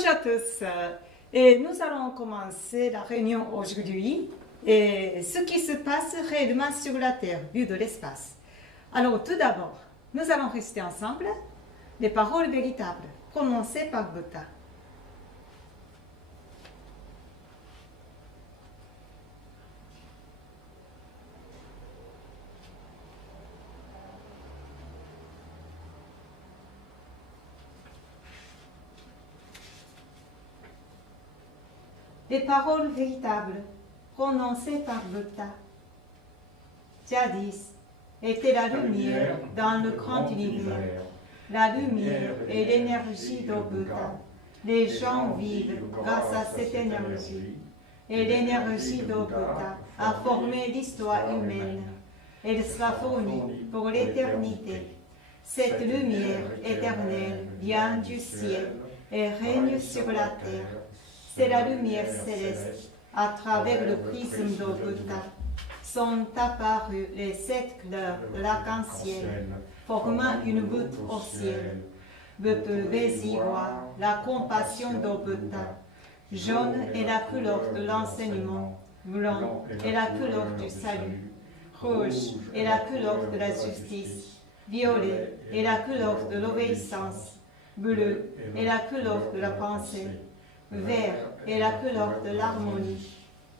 Bonjour à tous. Et nous allons commencer la réunion aujourd'hui. Et ce qui se passe réellement sur la Terre, vu de l'espace. Alors tout d'abord, nous allons rester ensemble les paroles véritables prononcées par Bouddha. Les paroles véritables prononcées par Bouddha. Jadis était la lumière dans le grand univers. La lumière est l'énergie de Bouddha. Les gens vivent grâce à cette énergie. Et l'énergie de Bouddha a formé l'histoire humaine. Elle sera fournie pour l'éternité. Cette lumière éternelle vient du ciel et règne sur la terre. C'est la lumière céleste. À travers le prisme de Bouddha sont apparues les 7 couleurs de l'arc-en-ciel, formant une voûte au ciel. Vous pouvez y voir la compassion de Bouddha. Jaune est la couleur de l'enseignement, blanc est la couleur du salut, rouge est la couleur de la justice, violet est la couleur de l'obéissance, bleu est la couleur de la pensée, vert est la couleur de l'harmonie,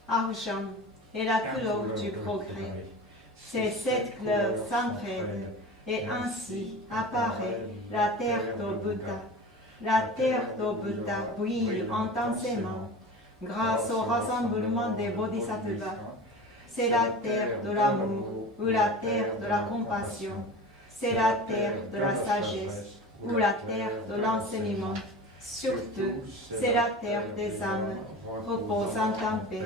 argent est la couleur du progrès. Ces 7 couleurs s'entraident et ainsi apparaît la terre de Bouddha. La terre de Bouddha brille intensément grâce au rassemblement des bodhisattvas. C'est la terre de l'amour ou la terre de la compassion. C'est la terre de la sagesse ou la terre de l'enseignement. Surtout, c'est la terre des âmes reposant en paix.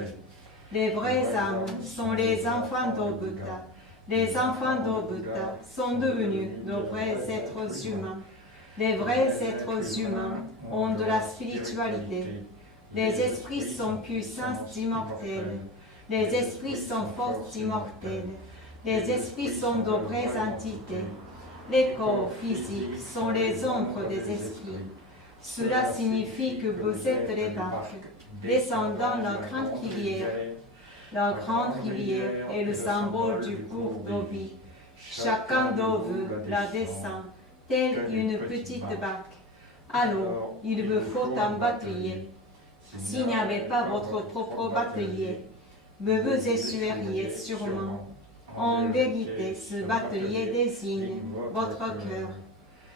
Les vraies âmes sont les enfants de Bouddha. Les enfants de Bouddha sont devenus de vrais êtres humains. Les vrais êtres humains ont de la spiritualité. Les esprits sont puissants d'immortels. Les esprits sont forts d'immortels. Les esprits sont de vraies entités. Les corps physiques sont les ombres des esprits. Cela signifie que vous êtes les barques descendant la grande rivière. La grande rivière est le symbole du cours d'eau vie. Chacun de vous la descend, telle une petite barque. Alors, il vous faut un bâtelier. S'il n'y avait pas votre propre bâtelier, vous vous essuieriez sûrement. En vérité, ce bâtelier désigne votre cœur.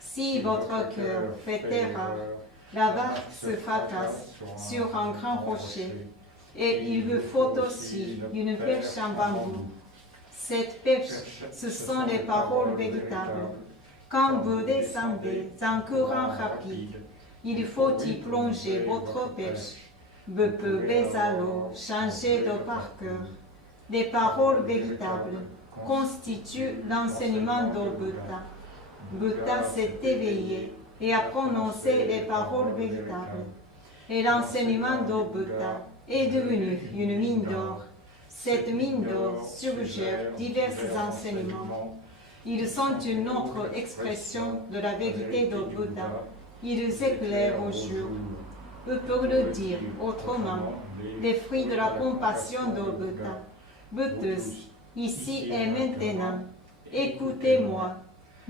Si votre cœur fait erreur, la barque se fracasse sur un grand rocher. Et il vous faut aussi une perche en bambou. Cette perche, ce sont les paroles véritables. Quand vous descendez en courant rapide, il faut y plonger votre perche. Vous pouvez alors changer de parcours. Les paroles véritables constituent l'enseignement de Bouddha. Bouddha s'est éveillé et a prononcé les paroles véritables. Et l'enseignement de Bouddha est devenu une mine d'or. Cette mine d'or suggère divers enseignements. Ils sont une autre expression de la vérité de Bouddha. Ils éclairent au jour. Ou pour le dire autrement, les fruits de la compassion de Bouddha. Vous tous, ici et maintenant, écoutez-moi.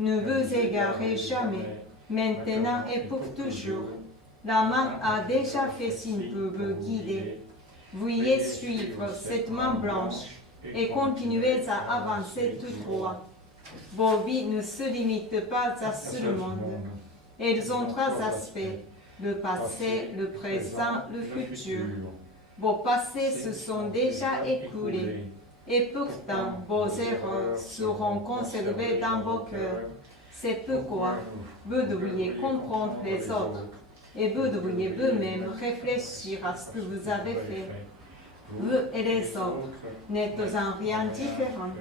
Ne vous égarez jamais, maintenant et pour toujours. La main a déjà fait signe pour vous guider. Veuillez suivre cette main blanche et continuez à avancer tout droit. Vos vies ne se limitent pas à ce monde. Elles ont 3 aspects, le passé, le présent, le futur. Vos passés se sont déjà écoulés et pourtant vos erreurs seront conservées dans vos cœurs. C'est pourquoi vous devriez comprendre les autres et vous devriez vous-même réfléchir à ce que vous avez fait. Vous et les autres n'êtes en rien différents.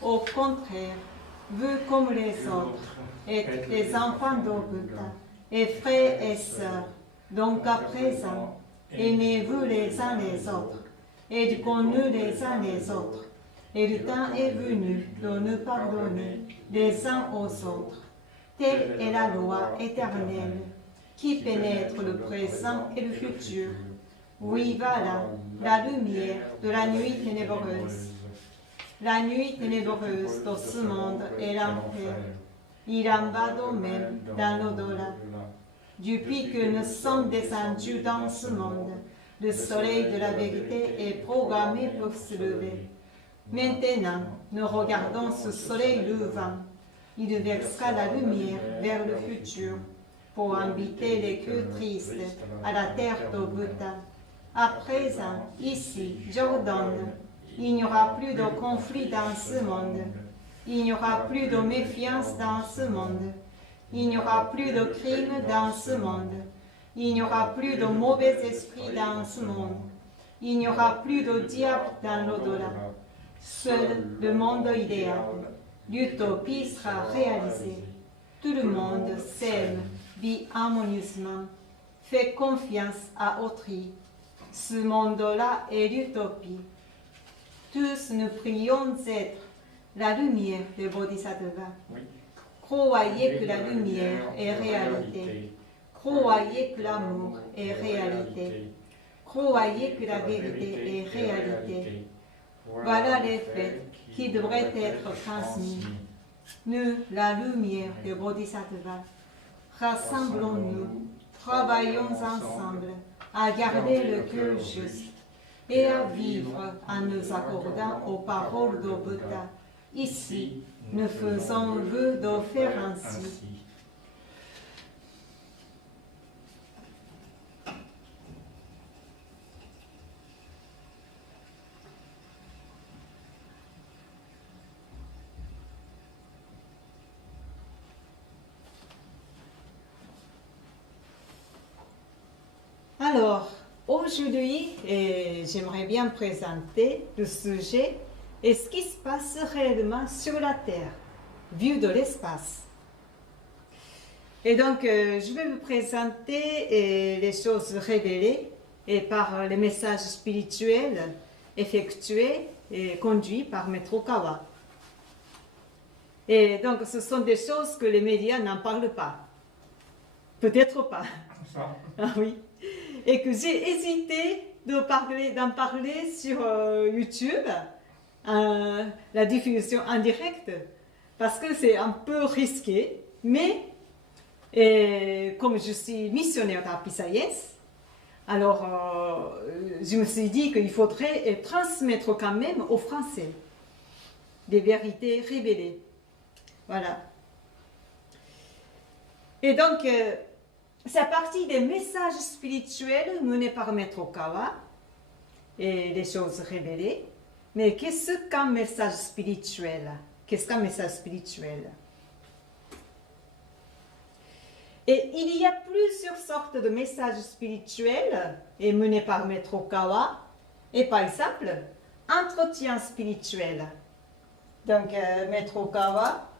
Au contraire, vous comme les autres êtes les enfants de Bouddha et frères et sœurs. Donc à présent, aimez-vous les uns les autres et connus les uns les autres. Et le temps est venu de nous pardonner les uns aux autres. Telle est la loi éternelle. qui pénètre le présent et le futur. Oui, voilà, la lumière de la nuit ténébreuse. La nuit ténébreuse de ce monde est l'enfer. Il en va de même dans l'au-delà. Depuis que nous sommes descendus dans ce monde, le soleil de la vérité est programmé pour se lever. Maintenant, nous regardons ce soleil levant. Il versera la lumière vers le futur pour inviter les cœurs tristes à la terre de Bouddha. À présent, ici, j'ordonne, il n'y aura plus de conflit dans ce monde. Il n'y aura plus de méfiance dans ce monde. Il n'y aura plus de crimes dans ce monde. Il n'y aura plus de mauvais esprits dans ce monde. Il n'y aura plus de diable dans l'au-delà. Seul le monde idéal, l'utopie sera réalisée. Tout le monde s'aime, vit harmonieusement, fait confiance à autrui. Ce monde-là est l'utopie. Tous nous prions d'être la lumière des Bodhisattvas. Oui. Croyez que la lumière est réalité. Croyez que l'amour est réalité. Croyez que la vérité est réalité. Voilà les faits qui devraient être transmis. Nous, la lumière des Bodhisattvas, rassemblons-nous, travaillons ensemble à garder le cœur juste et à vivre en nous accordant aux paroles de Bouddha. Ici, nous faisons vœu de faire ainsi. Alors, aujourd'hui, j'aimerais bien présenter le sujet et ce qui se passe réellement sur la Terre, vu de l'espace. Et donc, je vais vous présenter les choses révélées et par les messages spirituels effectués et conduits par Maître Okawa. Et donc, ce sont des choses que les médias n'en parlent pas. Peut-être pas. Ça. Ah oui. Et que j'ai hésité d'en parler sur YouTube, la diffusion en direct, parce que c'est un peu risqué, mais comme je suis missionnaire d'Happy Science, alors je me suis dit qu'il faudrait transmettre quand même aux Français des vérités révélées. Voilà. Et donc, c'est à partir des messages spirituels menés par Maître Okawa et des choses révélées. Mais qu'est-ce qu'un message spirituel? Qu'est-ce qu'un message spirituel? Et il y a plusieurs sortes de messages spirituels et menés par Maître Okawa. Et par exemple, entretien spirituel. Donc, Maître Okawa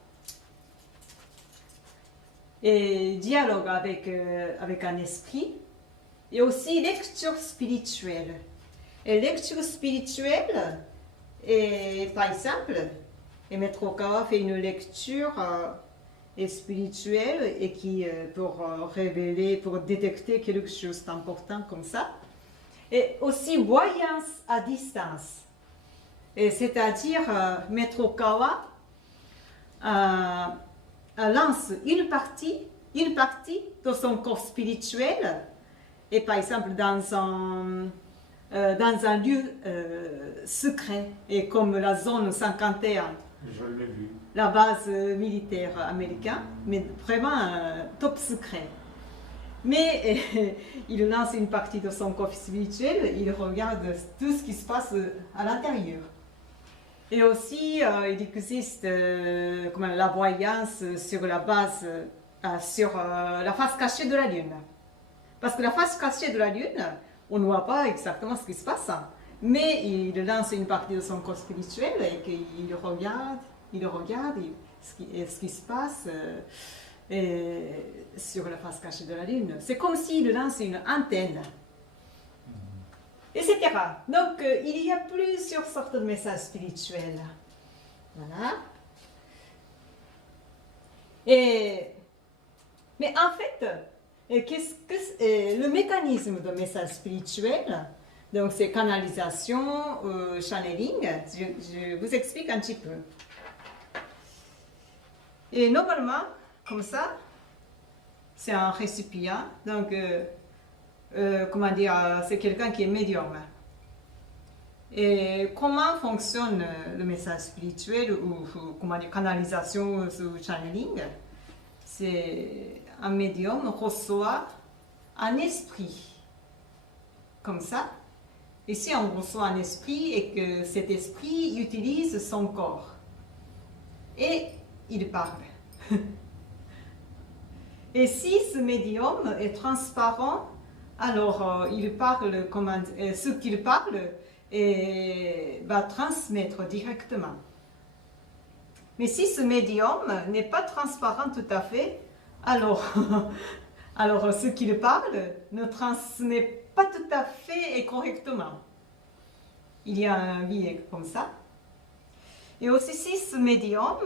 et dialogue avec un esprit, et aussi lecture spirituelle. Et lecture spirituelle, et par exemple, et Maître Okawa fait une lecture spirituelle et qui pour révéler, pour détecter quelque chose d'important comme ça, et aussi voyance à distance. Et c'est-à-dire, Maître Okawa lance une partie de son corps spirituel, et par exemple dans un lieu secret, et comme la zone 51, je l'ai vu, la base militaire américaine, mais vraiment top secret. Mais il lance une partie de son corps spirituel, il regarde tout ce qui se passe à l'intérieur. Et aussi, il existe la voyance sur la base, sur la face cachée de la Lune. Parce que la face cachée de la Lune, on ne voit pas exactement ce qui se passe, mais il lance une partie de son corps spirituel et qu'il regarde ce qui se passe sur la face cachée de la Lune. C'est comme s'il lance une antenne. Etc. Donc, il y a plusieurs sortes de messages spirituels. Voilà. Mais en fait, Et le mécanisme de message spirituel, donc c'est canalisation, channeling, je vous explique un petit peu. Et normalement, comme ça, c'est un récipient, donc comment dire, c'est quelqu'un qui est médium. Et comment fonctionne le message spirituel ou comment dire, canalisation ou channeling? C'est un médium reçoit un esprit, comme ça. Et si on reçoit un esprit et que cet esprit utilise son corps, et il parle. Et si ce médium est transparent, alors il parle, ce qu'il parle va transmettre directement. Mais si ce médium n'est pas transparent tout à fait, alors, alors ce qu'il parle ne transmet pas tout à fait et correctement. Il y a un biais comme ça. Et aussi si ce médium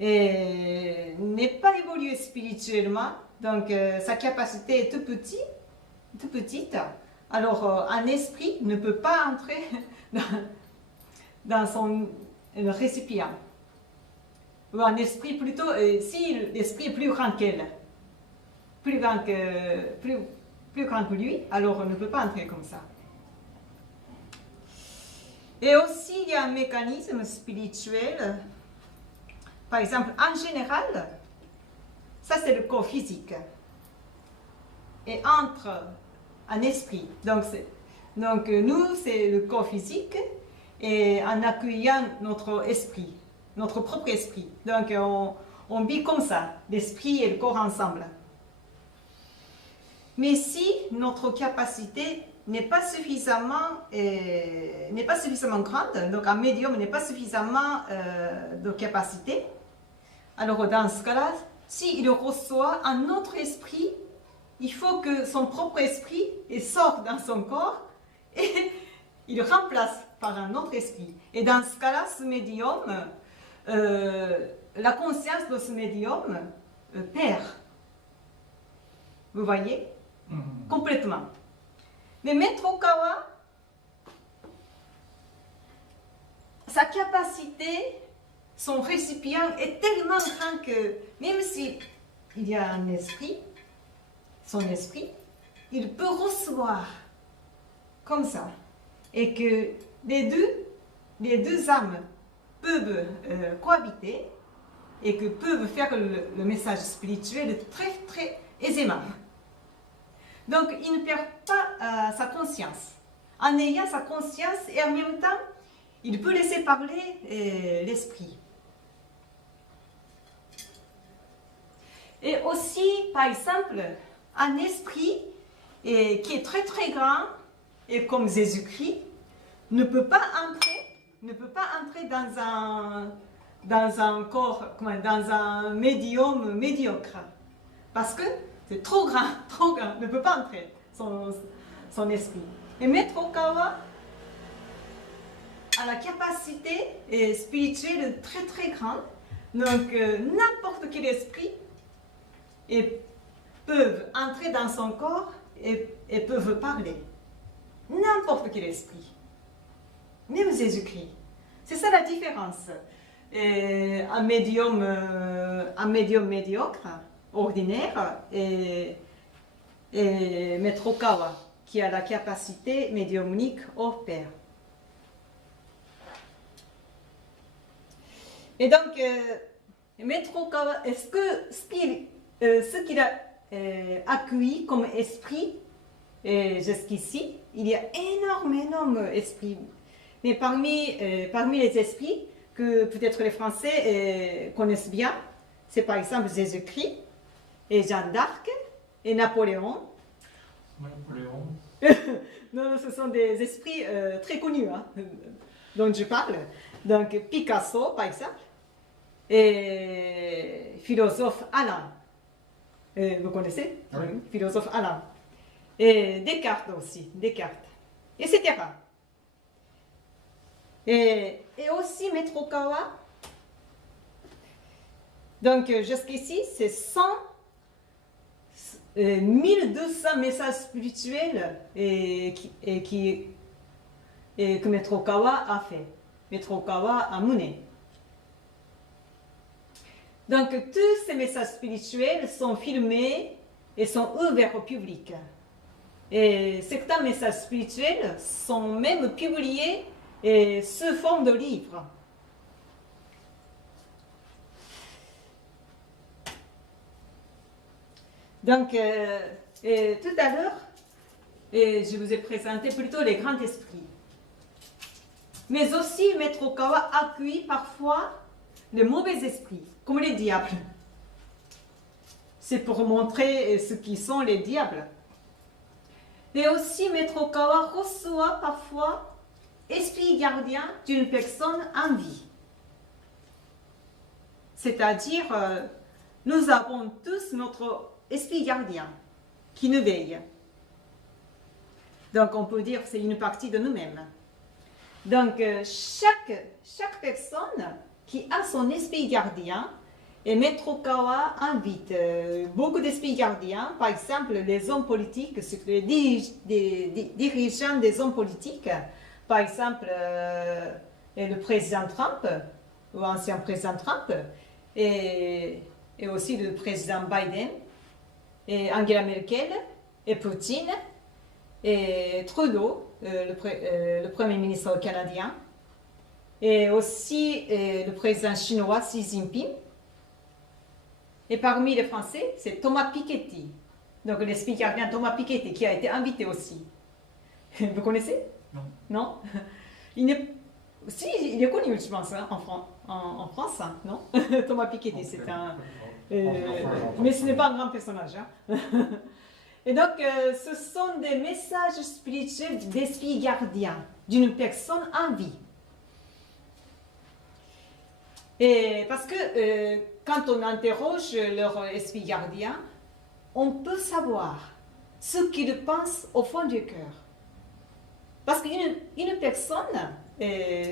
n'est pas évolué spirituellement, donc sa capacité est tout petite, alors un esprit ne peut pas entrer dans son récipient. Ou un esprit plutôt, si l'esprit est plus grand qu'elle, plus grand que lui, alors on ne peut pas entrer comme ça. Et aussi, il y a un mécanisme spirituel. Par exemple, en général, ça c'est le corps physique. Et entre un esprit. Donc nous, c'est le corps physique. Et en accueillant notre esprit, notre propre esprit. Donc on vit comme ça, l'esprit et le corps ensemble. Mais si notre capacité n'est pas suffisamment grande, donc un médium n'est pas suffisamment de capacité, alors dans ce cas-là, s'il reçoit un autre esprit, il faut que son propre esprit sorte dans son corps et il remplace par un autre esprit. Et dans ce cas-là, ce médium, la conscience de ce médium perd. Vous voyez? Complètement. Mais Maître Okawa, sa capacité, son récipient est tellement grand que même s'il y a un esprit, son esprit, il peut recevoir comme ça. Et que les deux âmes peuvent cohabiter et que peuvent faire le message spirituel très très aisément. Donc il ne perd pas sa conscience. En ayant sa conscience et en même temps, il peut laisser parler l'esprit. Et aussi, par exemple, un esprit qui est très très grand, et comme Jésus-Christ, ne peut pas entrer dans un corps, dans un médium médiocre. Parce que c'est trop grand, ne peut pas entrer son esprit. Et Maître Okawa a la capacité spirituelle très très grande, donc n'importe quel esprit peuvent entrer dans son corps et peuvent parler. N'importe quel esprit. Même Jésus-Christ. C'est ça la différence. Un médium médiocre, ordinaire, et Maître Okawa, qui a la capacité médiumnique hors pair. Et donc, Maître Okawa, est-ce que ce qu'il a accueilli comme esprit jusqu'ici, il y a énorme esprits. Mais parmi les esprits que peut-être les Français connaissent bien, c'est par exemple Jésus-Christ, et Jeanne d'Arc, et Napoléon. Non, ce sont des esprits très connus dont je parle. Donc Picasso, par exemple, et philosophe Alain. Vous connaissez? Oui. Philosophe Alain. Et Descartes aussi, etc. Et aussi Maître Okawa. Donc jusqu'ici, c'est 1200 messages spirituels que Maître Okawa a fait, Maître Okawa a mené. Donc tous ces messages spirituels sont filmés et sont ouverts au public. Et certains messages spirituels sont même publiés sous forme de livres. Donc, tout à l'heure, je vous ai présenté plutôt les grands esprits. Mais aussi, Maître Okawa accueille parfois les mauvais esprits, comme les diables. C'est pour montrer ce qui sont les diables. Et aussi, Maître Okawa reçoit parfois esprit gardien d'une personne en vie. C'est-à-dire, nous avons tous notre esprit gardien qui nous veille. Donc, on peut dire que c'est une partie de nous-mêmes. Donc, chaque personne qui a son esprit gardien, et Maître Okawa invite beaucoup d'esprits gardiens, par exemple les hommes politiques, les dirigeants des hommes politiques, par exemple le président Trump, ou ancien président Trump, et aussi le président Biden, et Angela Merkel, et Poutine, et Trudeau, le Premier ministre canadien, et aussi le président chinois Xi Jinping. Et parmi les Français, c'est Thomas Piketty, donc l'esprit gardien Thomas Piketty, qui a été invité aussi. Vous connaissez? Non. Non? Il est connu, je pense, hein, en France, hein, non? Thomas Piketty, c'est un... mais ce n'est pas un grand personnage. Hein. Et donc, ce sont des messages spirituels d'esprit gardien d'une personne en vie. Et parce que quand on interroge leur esprit gardien, on peut savoir ce qu'ils pensent au fond du cœur. Parce qu'une personne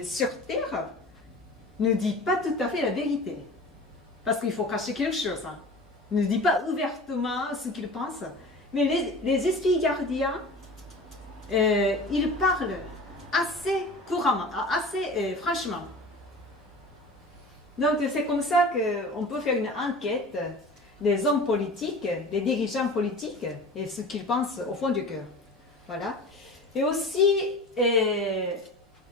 sur Terre ne dit pas tout à fait la vérité. Parce qu'il faut cacher quelque chose. Hein. Ne dit pas ouvertement ce qu'il pense. Mais les esprits gardiens, ils parlent assez couramment, assez franchement. Donc c'est comme ça qu'on peut faire une enquête des hommes politiques, des dirigeants politiques et ce qu'ils pensent au fond du cœur. Voilà. Et aussi,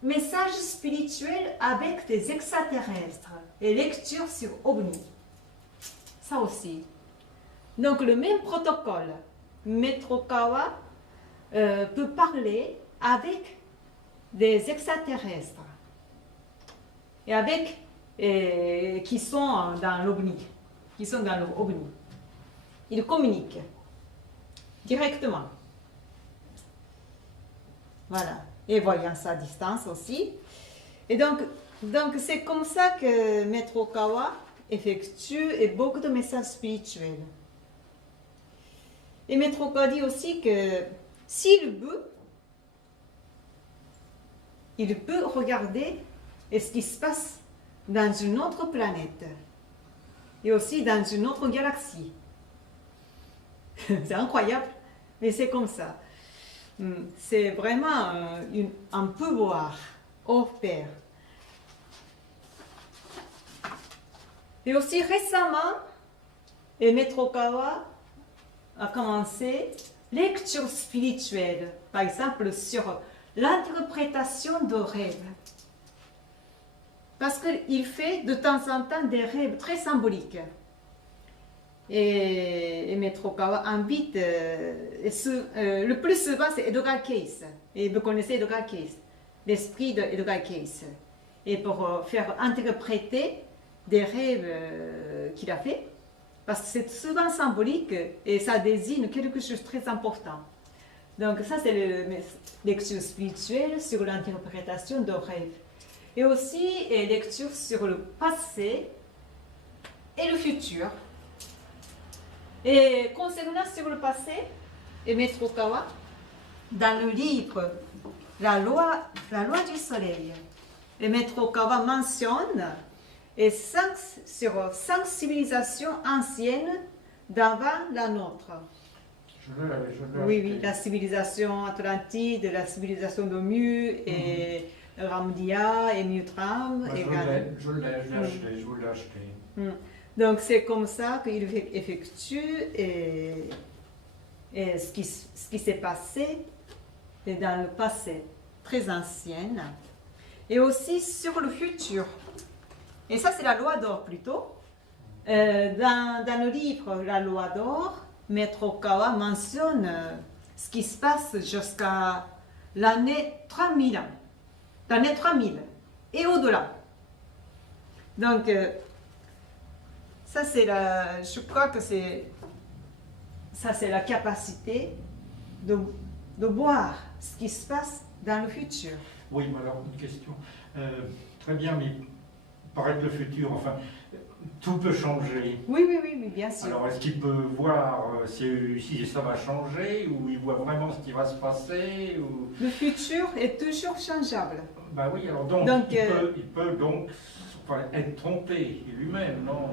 messages spirituels avec des extraterrestres et lectures sur OVNI. Ça aussi. Donc le même protocole, Maître Okawa peut parler avec des extraterrestres et avec qui sont dans l'OVNI, Ils communiquent directement. Voilà. Et voyance à distance aussi. Et donc c'est comme ça que Maître Okawa effectue beaucoup de messages spirituels. Et Maître Okawa dit aussi que s'il veut, il peut regarder ce qui se passe dans une autre planète et aussi dans une autre galaxie. C'est incroyable, mais c'est comme ça. C'est vraiment un pouvoir hors pair. Et aussi récemment, Maître Okawa a commencé lecture spirituelle, par exemple sur l'interprétation de rêves. Parce qu'il fait de temps en temps des rêves très symboliques. Et Maître Okawa invite, le plus souvent c'est Edgar Cayce. Et vous connaissez Edgar Cayce, l'esprit d'Edgar Cayce. Et pour faire interpréter des rêves qu'il a fait, parce que c'est souvent symbolique et ça désigne quelque chose de très important. Donc ça c'est le lecture spirituelle sur l'interprétation de rêves. Et aussi lecture sur le passé et le futur. Et concernant sur le passé, Maître Okawa, dans le livre La loi du soleil, Maître Okawa mentionne sur 5 civilisations anciennes d'avant la nôtre. Oui, oui, la civilisation atlantide, la civilisation de Mu et Ramdia et Mutram. Moi, Et je l'ai acheté, je vous l'ai acheté. Donc c'est comme ça qu'il effectue et ce qui s'est passé dans le passé très ancien et aussi sur le futur. Et ça c'est la loi d'or plutôt. Dans le livre La loi d'or, Maître Okawa mentionne ce qui se passe jusqu'à l'année 3000 ans. L'année 3000 et au-delà. Donc ça c'est je crois que c'est la capacité de voir ce qui se passe dans le futur. Oui, mais alors une question. Très bien, mais paraît que le futur, enfin, tout peut changer. Oui, oui, oui, bien sûr. Alors est-ce qu'il peut voir si ça va changer ou il voit vraiment ce qui va se passer ou... Le futur est toujours changeable. Ben oui, alors donc il peut donc être trompé lui-même, non?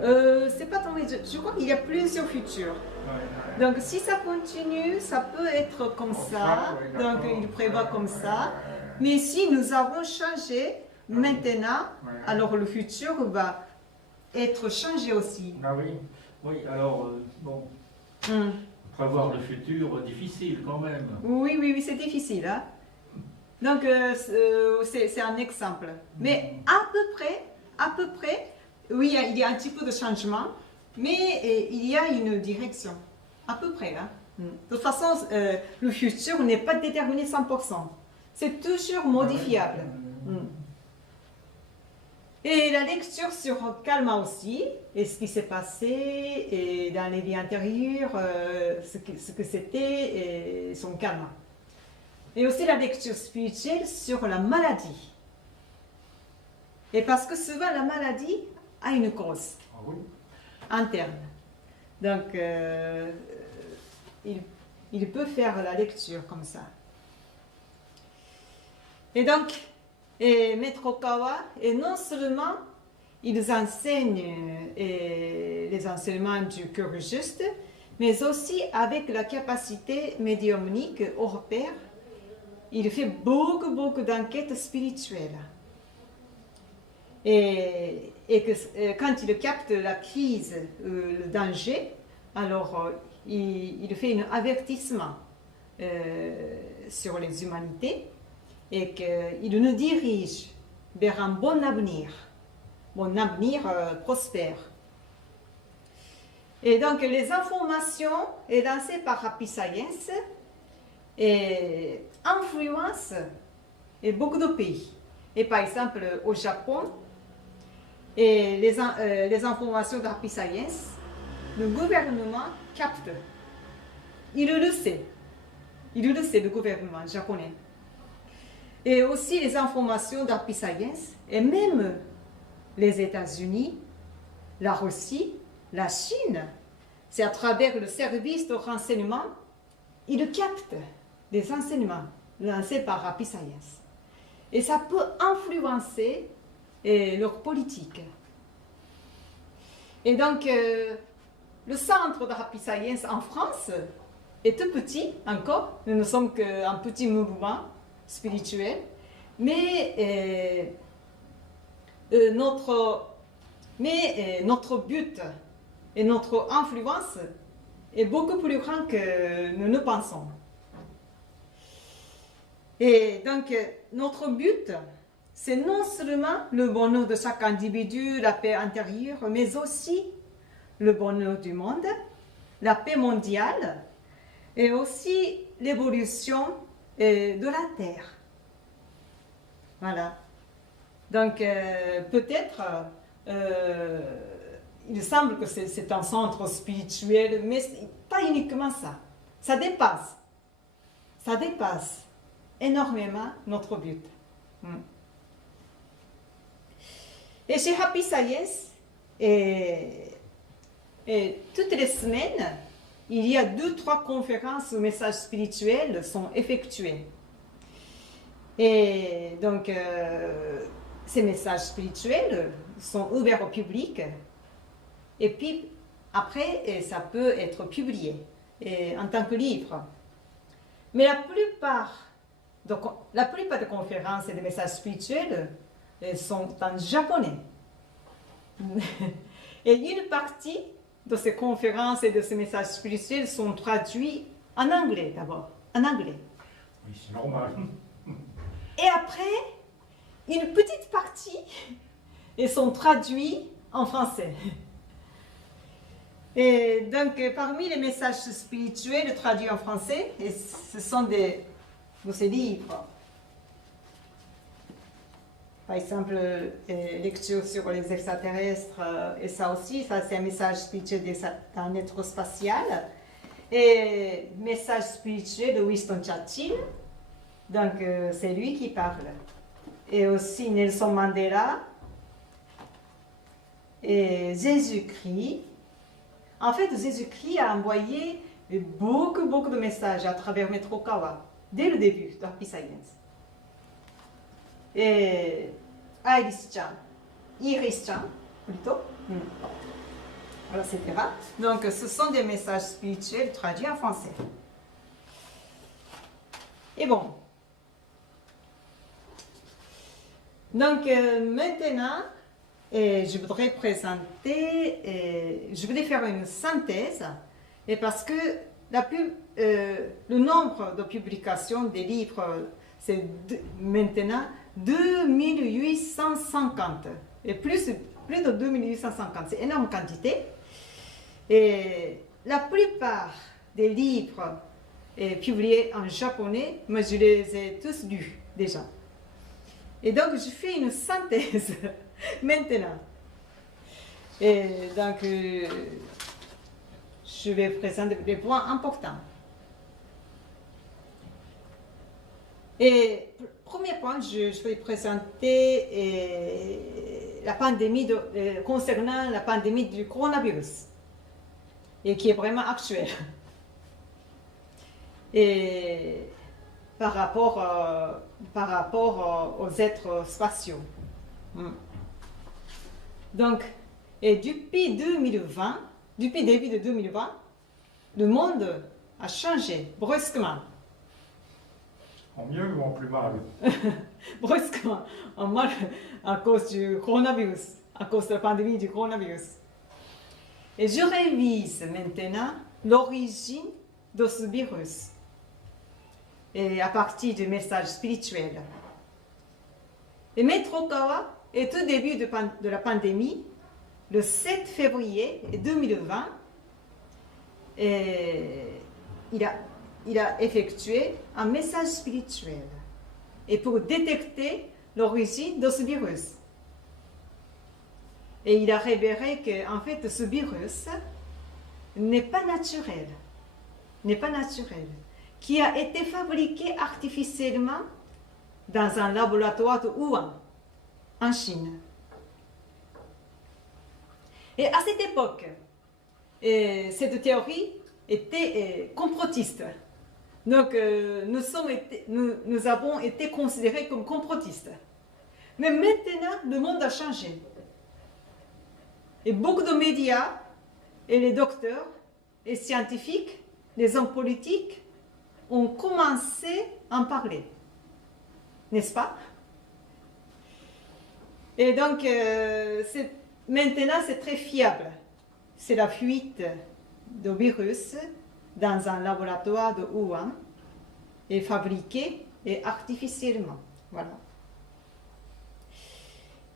C'est pas tombé. Je crois qu'il y a plusieurs futurs. Ouais. Donc si ça continue, ça peut être comme ça. Donc il prévoit comme ça. Mais si nous avons changé maintenant, alors le futur va être changé aussi. Ah oui, oui. Alors bon, prévoir le futur, difficile quand même. Oui, oui, oui, c'est difficile. Hein? Donc c'est un exemple. Mais à peu près, oui, il y a un petit peu de changement, mais il y a une direction. À peu près. Hein? De toute façon, le futur n'est pas déterminé 100%. C'est toujours modifiable. Et la lecture sur Kalma aussi, et ce qui s'est passé et dans les vies antérieures, ce que c'était et son Kalma. Et aussi la lecture spirituelle sur la maladie. Et parce que souvent la maladie a une cause interne. Donc il peut faire la lecture comme ça. Et donc, Maître Okawa, et non seulement ils enseignent les enseignements du cœur juste, mais aussi avec la capacité médiumnique au repère, il fait beaucoup d'enquêtes spirituelles. Et quand il capte la crise, le danger, alors il fait un avertissement sur les humanités et qu'il nous dirige vers un bon avenir prospère. Et donc les informations élancées par Happy Science influencent beaucoup de pays. Et par exemple au Japon, et les informations d'Happy Science, le gouvernement capte. Il le sait, le gouvernement japonais. Et aussi les informations d'Happy Science, et même les États-Unis, la Russie, la Chine, c'est à travers le service de renseignement, ils captent des enseignements lancés par Happy Science. Et ça peut influencer leur politique. Et donc, le centre de Happy Science en France est tout petit encore. Nous ne sommes qu'un petit mouvement spirituel. Mais notre but et notre influence est beaucoup plus grand que nous ne pensons. Et donc, notre but, c'est non seulement le bonheur de chaque individu, la paix intérieure, mais aussi le bonheur du monde, la paix mondiale et aussi l'évolution de la Terre. Voilà. Donc, peut-être, il semble que c'est un centre spirituel, mais pas uniquement ça. Ça dépasse énormément notre but. Et chez Happy Science, toutes les semaines, il y a 2-3 conférences où messages spirituels sont effectués. Et donc, ces messages spirituels sont ouverts au public. Et puis, après, ça peut être publié. en tant que livre. Mais la plupart des conférences et des messages spirituels sont en japonais. Et une partie de ces conférences et de ces messages spirituels sont traduits en anglais d'abord, en anglais. Oui, c'est normal. Et après, une petite partie sont traduits en français. Et donc, parmi les messages spirituels traduits en français, et ce sont de ces livres. Par exemple, lecture sur les extraterrestres, et ça aussi, ça c'est un message spirituel d'un être spatial. Et message spirituel de Winston Churchill, donc c'est lui qui parle. Et aussi Nelson Mandela, et Jésus-Christ. En fait, Jésus-Christ a envoyé beaucoup de messages à travers Metrokawa, dès le début de Happy Science. Et Iris-chan, plutôt. Voilà, etc. Donc, ce sont des messages spirituels traduits en français. Et bon. Donc, maintenant, je voudrais faire une synthèse, et parce que le nombre de publications des livres, c'est maintenant 2850, et plus de 2850, c'est une énorme quantité. Et la plupart des livres publiés en japonais, moi je les ai tous lus déjà. Et donc je fais une synthèse maintenant. Et donc je vais présenter les points importants. Et premier point, je vais présenter la pandémie concernant la pandémie du coronavirus, et qui est vraiment actuelle. Et par rapport aux êtres spatiaux. Donc, depuis début de 2020, le monde a changé brusquement. En mieux ou en plus mal? Brusquement, en mal à cause du coronavirus, à cause de la pandémie du coronavirus. Et je révise maintenant l'origine de ce virus, et à partir du message spirituel. Et Metrokawa, au tout début de la pandémie, le 7 février 2020, il a effectué un message spirituel, et pour détecter l'origine de ce virus. Et il a révélé que, en fait, ce virus n'est pas naturel, qui a été fabriqué artificiellement dans un laboratoire de Wuhan, en Chine. Et à cette époque, cette théorie était complotiste. Donc, nous avons été considérés comme complotistes. Mais maintenant, le monde a changé. Et beaucoup de médias, et les docteurs, et scientifiques, les hommes politiques, ont commencé à en parler. N'est-ce pas? Et donc, maintenant, c'est très fiable. C'est la fuite de virus dans un laboratoire de Wuhan, et fabriqué et artificiellement. Voilà.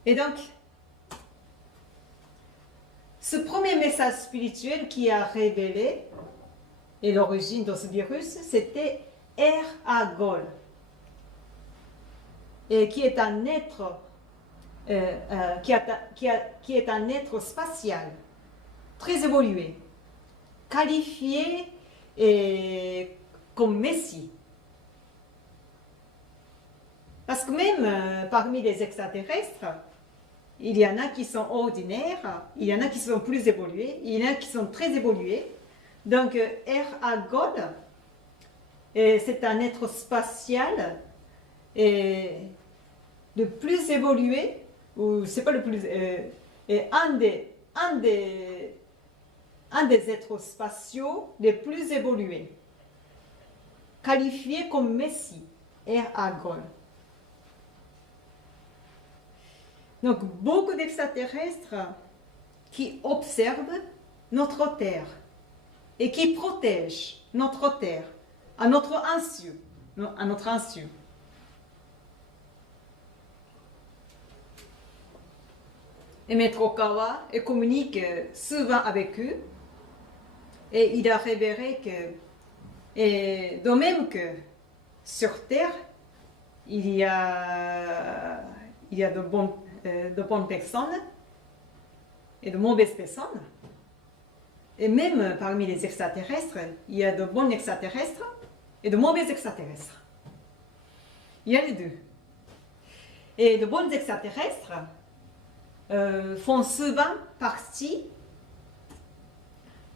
Et donc, ce premier message spirituel qui a révélé et l'origine de ce virus, c'était R.A. et qui est un être qui est un être spatial très évolué, qualifié comme Messie. Parce que même parmi les extraterrestres, il y en a qui sont ordinaires, il y en a qui sont plus évolués, il y en a qui sont très évolués. Donc R.A. c'est un être spatial le plus évolué, ou c'est pas le plus, un un des êtres spatiaux les plus évolués, qualifié comme Messie et Agol. Donc, beaucoup d'extraterrestres qui observent notre Terre et qui protègent notre Terre à notre insu. Et Maître Okawa communique souvent avec eux et il a révélé que, et de même que sur Terre, il y a de bonnes personnes et de mauvaises personnes. Et même parmi les extraterrestres, il y a de bons extraterrestres et de mauvais extraterrestres. Il y a les deux. Et de bons extraterrestres font souvent partie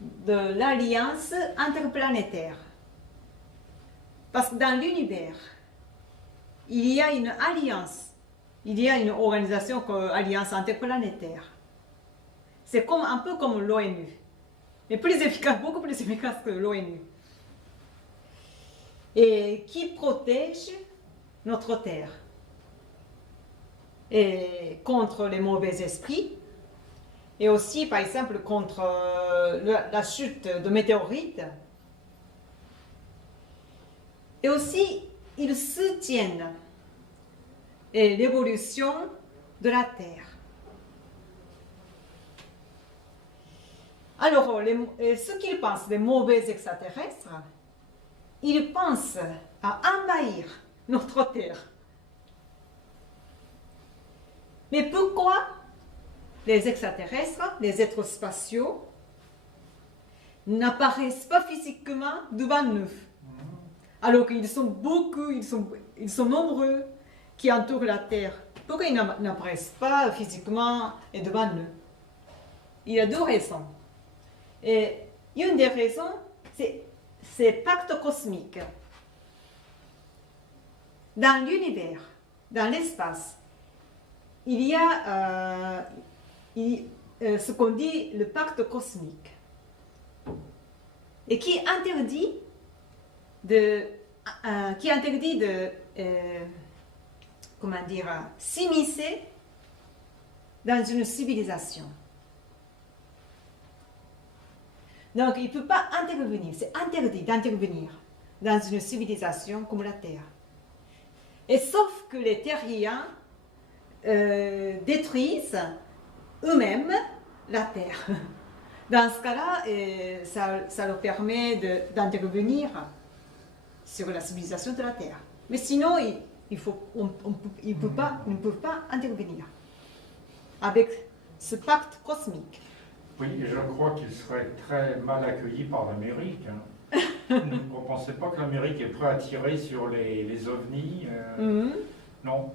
de l'alliance interplanétaire. Parce que dans l'univers, il y a une alliance, il y a une organisation, alliance interplanétaire. C'est un peu comme l'ONU, mais plus efficace, beaucoup plus efficace que l'ONU. Et qui protège notre Terre et contre les mauvais esprits, et aussi, par exemple, contre la chute de météorites. Et aussi, ils soutiennent l'évolution de la Terre. Alors, ce qu'ils pensent des mauvais extraterrestres, ils pensent à envahir notre Terre. Mais pourquoi les extraterrestres, les êtres spatiaux, n'apparaissent pas physiquement devant nous? Alors qu'ils sont beaucoup, ils sont nombreux qui entourent la Terre. Pourquoi ils n'apparaissent pas physiquement et devant nous? Il y a deux raisons. Et une des raisons, c'est pacte cosmique. Dans l'univers, dans l'espace, il y a ce qu'on dit le pacte cosmique, et qui interdit s'immiscer dans une civilisation. Donc, il ne peut pas intervenir, c'est interdit d'intervenir dans une civilisation comme la Terre. Et sauf que les terriens détruisent eux-mêmes la Terre. Dans ce cas-là, ça leur permet d'intervenir sur la civilisation de la Terre. Mais sinon, ils ne peuvent pas intervenir avec ce pacte cosmique. Oui, et je crois qu'il serait très mal accueilli par l'Amérique. Vous ne pensez pas que l'Amérique est prête à tirer sur les ovnis Non.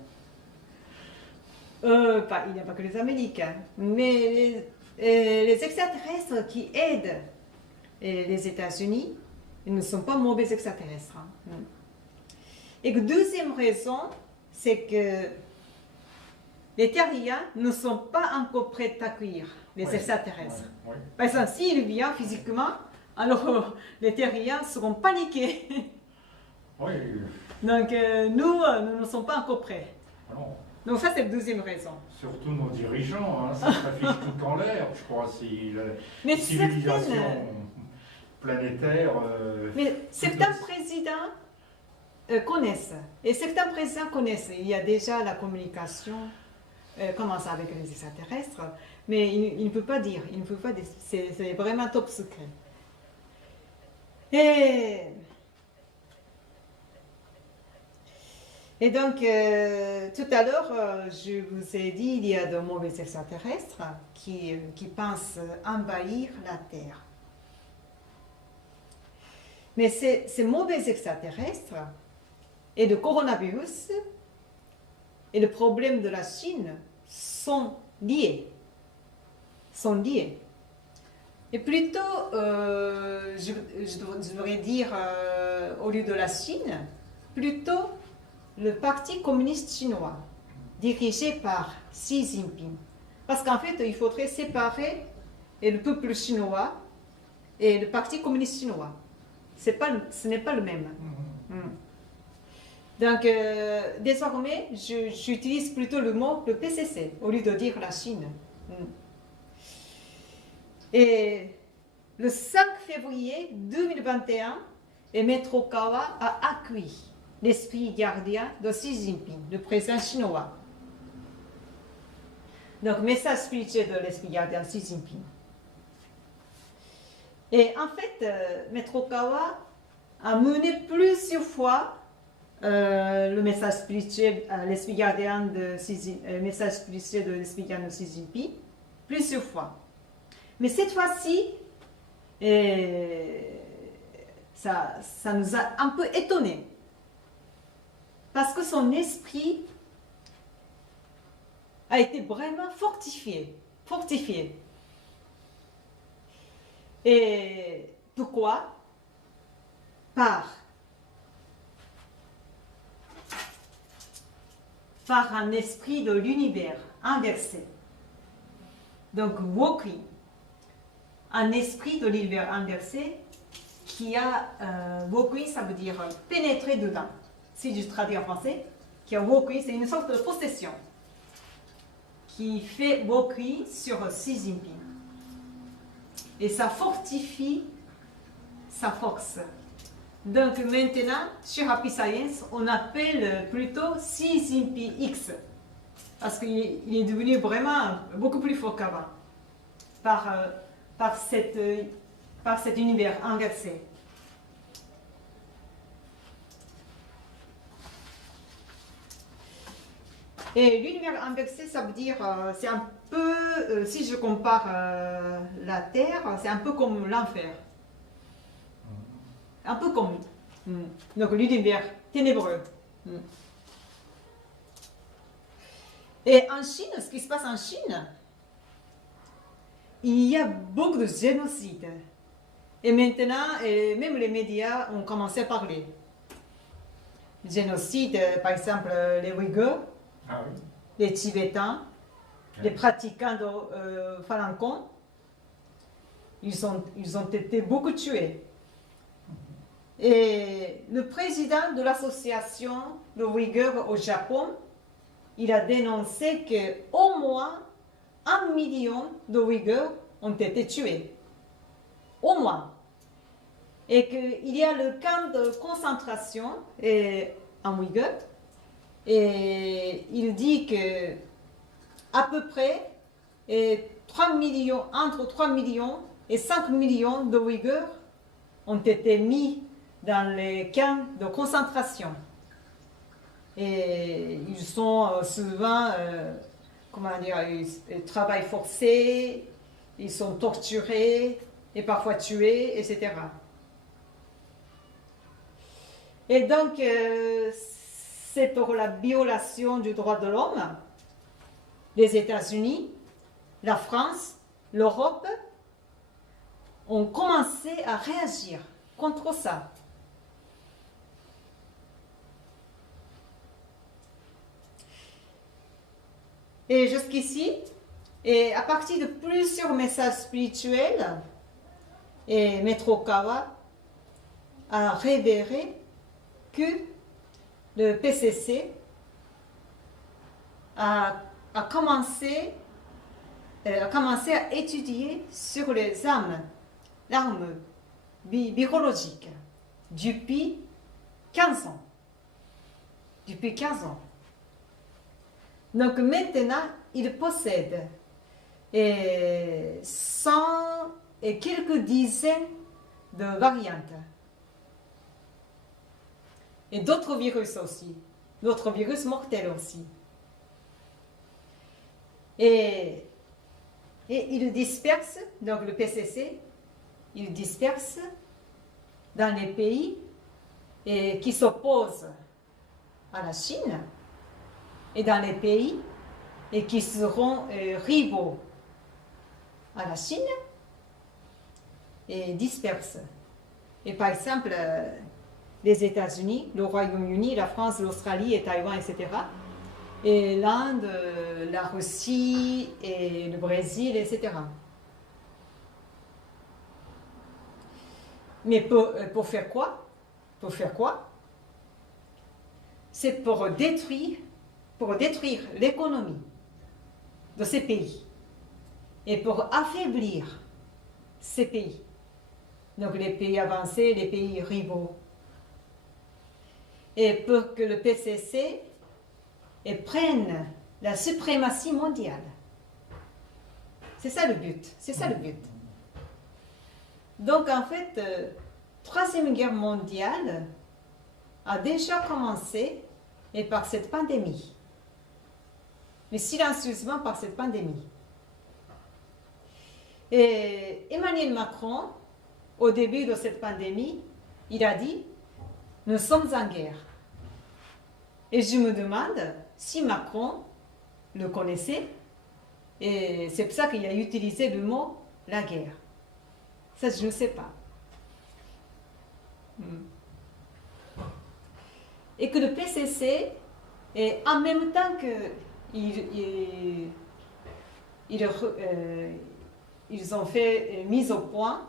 Il n'y a pas que les Américains, mais les extraterrestres qui aident les États-Unis, ils ne sont pas mauvais extraterrestres. Et la deuxième raison, c'est que les terriens ne sont pas encore prêts à accueillir les extraterrestres. Oui. Par exemple, s'ils viennent physiquement, alors les terriens seront paniqués. Oui. Donc nous ne sommes pas encore prêts. Non. Donc ça, c'est la deuxième raison. Surtout nos dirigeants, ça s'affiche tout en l'air, je crois, si la civilisation planétaire... mais certains présidents connaissent, et certains présidents connaissent. Il y a déjà la communication, commence avec les extraterrestres, mais il ne peut pas dire, c'est vraiment top secret. Et donc, tout à l'heure, je vous ai dit, il y a de mauvais extraterrestres qui pensent envahir la Terre. Mais ces mauvais extraterrestres et le coronavirus et le problème de la Chine sont liés. Et plutôt, je devrais dire, au lieu de la Chine, plutôt le Parti communiste chinois, dirigé par Xi Jinping. Parce qu'en fait, il faudrait séparer le peuple chinois et le Parti communiste chinois. Ce n'est pas le même. Donc, désormais, j'utilise plutôt le mot le PCC au lieu de dire la Chine. Et le 5 février 2021, Maître Okawa a accueilli l'esprit gardien de Xi Jinping, le président chinois. Donc, message spirituel de l'esprit gardien Xi Jinping. Et en fait, Maître Okawa a mené plusieurs fois le message spirituel à l'esprit gardien de message spirituel de l'esprit gardien de Xi Jinping, plusieurs fois. Mais cette fois-ci, ça nous a un peu étonnés. Parce que son esprit a été vraiment fortifié. Et pourquoi? Par un esprit de l'univers inversé. Donc, Wokui, un esprit de l'univers inversé qui a, Wokui, ça veut dire pénétrer dedans. Si je traduis en français, qui a Wokui, c'est une sorte de possession qui fait Wokui sur Xi Jinping. Et ça fortifie sa force. Donc maintenant, chez Happy Science, on appelle plutôt Xi Jinping X. Parce qu'il est devenu vraiment beaucoup plus fort qu'avant. Par cet univers inversé. Et l'univers inversé, ça veut dire, c'est un peu, si je compare la Terre, c'est un peu comme l'enfer. Un peu comme. Donc l'univers ténébreux. Et en Chine, ce qui se passe en Chine, il y a beaucoup de génocides. Et maintenant, même les médias ont commencé à parler. Génocide, par exemple, les Ouïghours, les Tibétains, les pratiquants de Falun Gong, ils ont été beaucoup tués. Et le président de l'association de Ouïghours au Japon, il a dénoncé qu'au moins 1 million de Ouïghours ont été tués. Au moins. Et qu'il y a le camp de concentration en Ouïghours. Et il dit que à peu près 3 millions, entre 3 millions et 5 millions de Ouïghours ont été mis dans les camps de concentration. Et ils sont souvent, ils travaillent forcé, ils sont torturés et parfois tués, etc. Et donc, c'est pour la violation du droit de l'homme. Les États-Unis, la France, l'Europe ont commencé à réagir contre ça. Et jusqu'ici, et à partir de plusieurs messages spirituels, Maître Okawa a révélé que le PCC a commencé à étudier sur les l'arme biologique depuis 15 ans. Depuis 15 ans. Donc maintenant, il possède 100 et quelques dizaines de variantes. Et d'autres virus aussi. D'autres virus mortels aussi. Et il disperse, donc le PCC, il disperse dans les pays qui s'opposent à la Chine et dans les pays qui seront rivaux à la Chine et disperse. Et par exemple, les États-Unis, le Royaume-Uni, la France, l'Australie et Taïwan, etc. Et l'Inde, la Russie et le Brésil, etc. Mais pour faire quoi? Pour faire quoi? C'est pour détruire l'économie de ces pays et pour affaiblir ces pays. Donc les pays avancés, les pays rivaux. Et pour que le PCC prenne la suprématie mondiale. C'est ça le but. C'est ça le but. Donc en fait, Troisième Guerre mondiale a déjà commencé et par cette pandémie. Mais silencieusement par cette pandémie. Et Emmanuel Macron, au début de cette pandémie, il a dit « Nous sommes en guerre ». Et je me demande si Macron le connaissait, et c'est pour ça qu'il a utilisé le mot « la guerre ». Ça, je ne sais pas. Et que le PCC, et en même temps qu'ils ont fait mise au point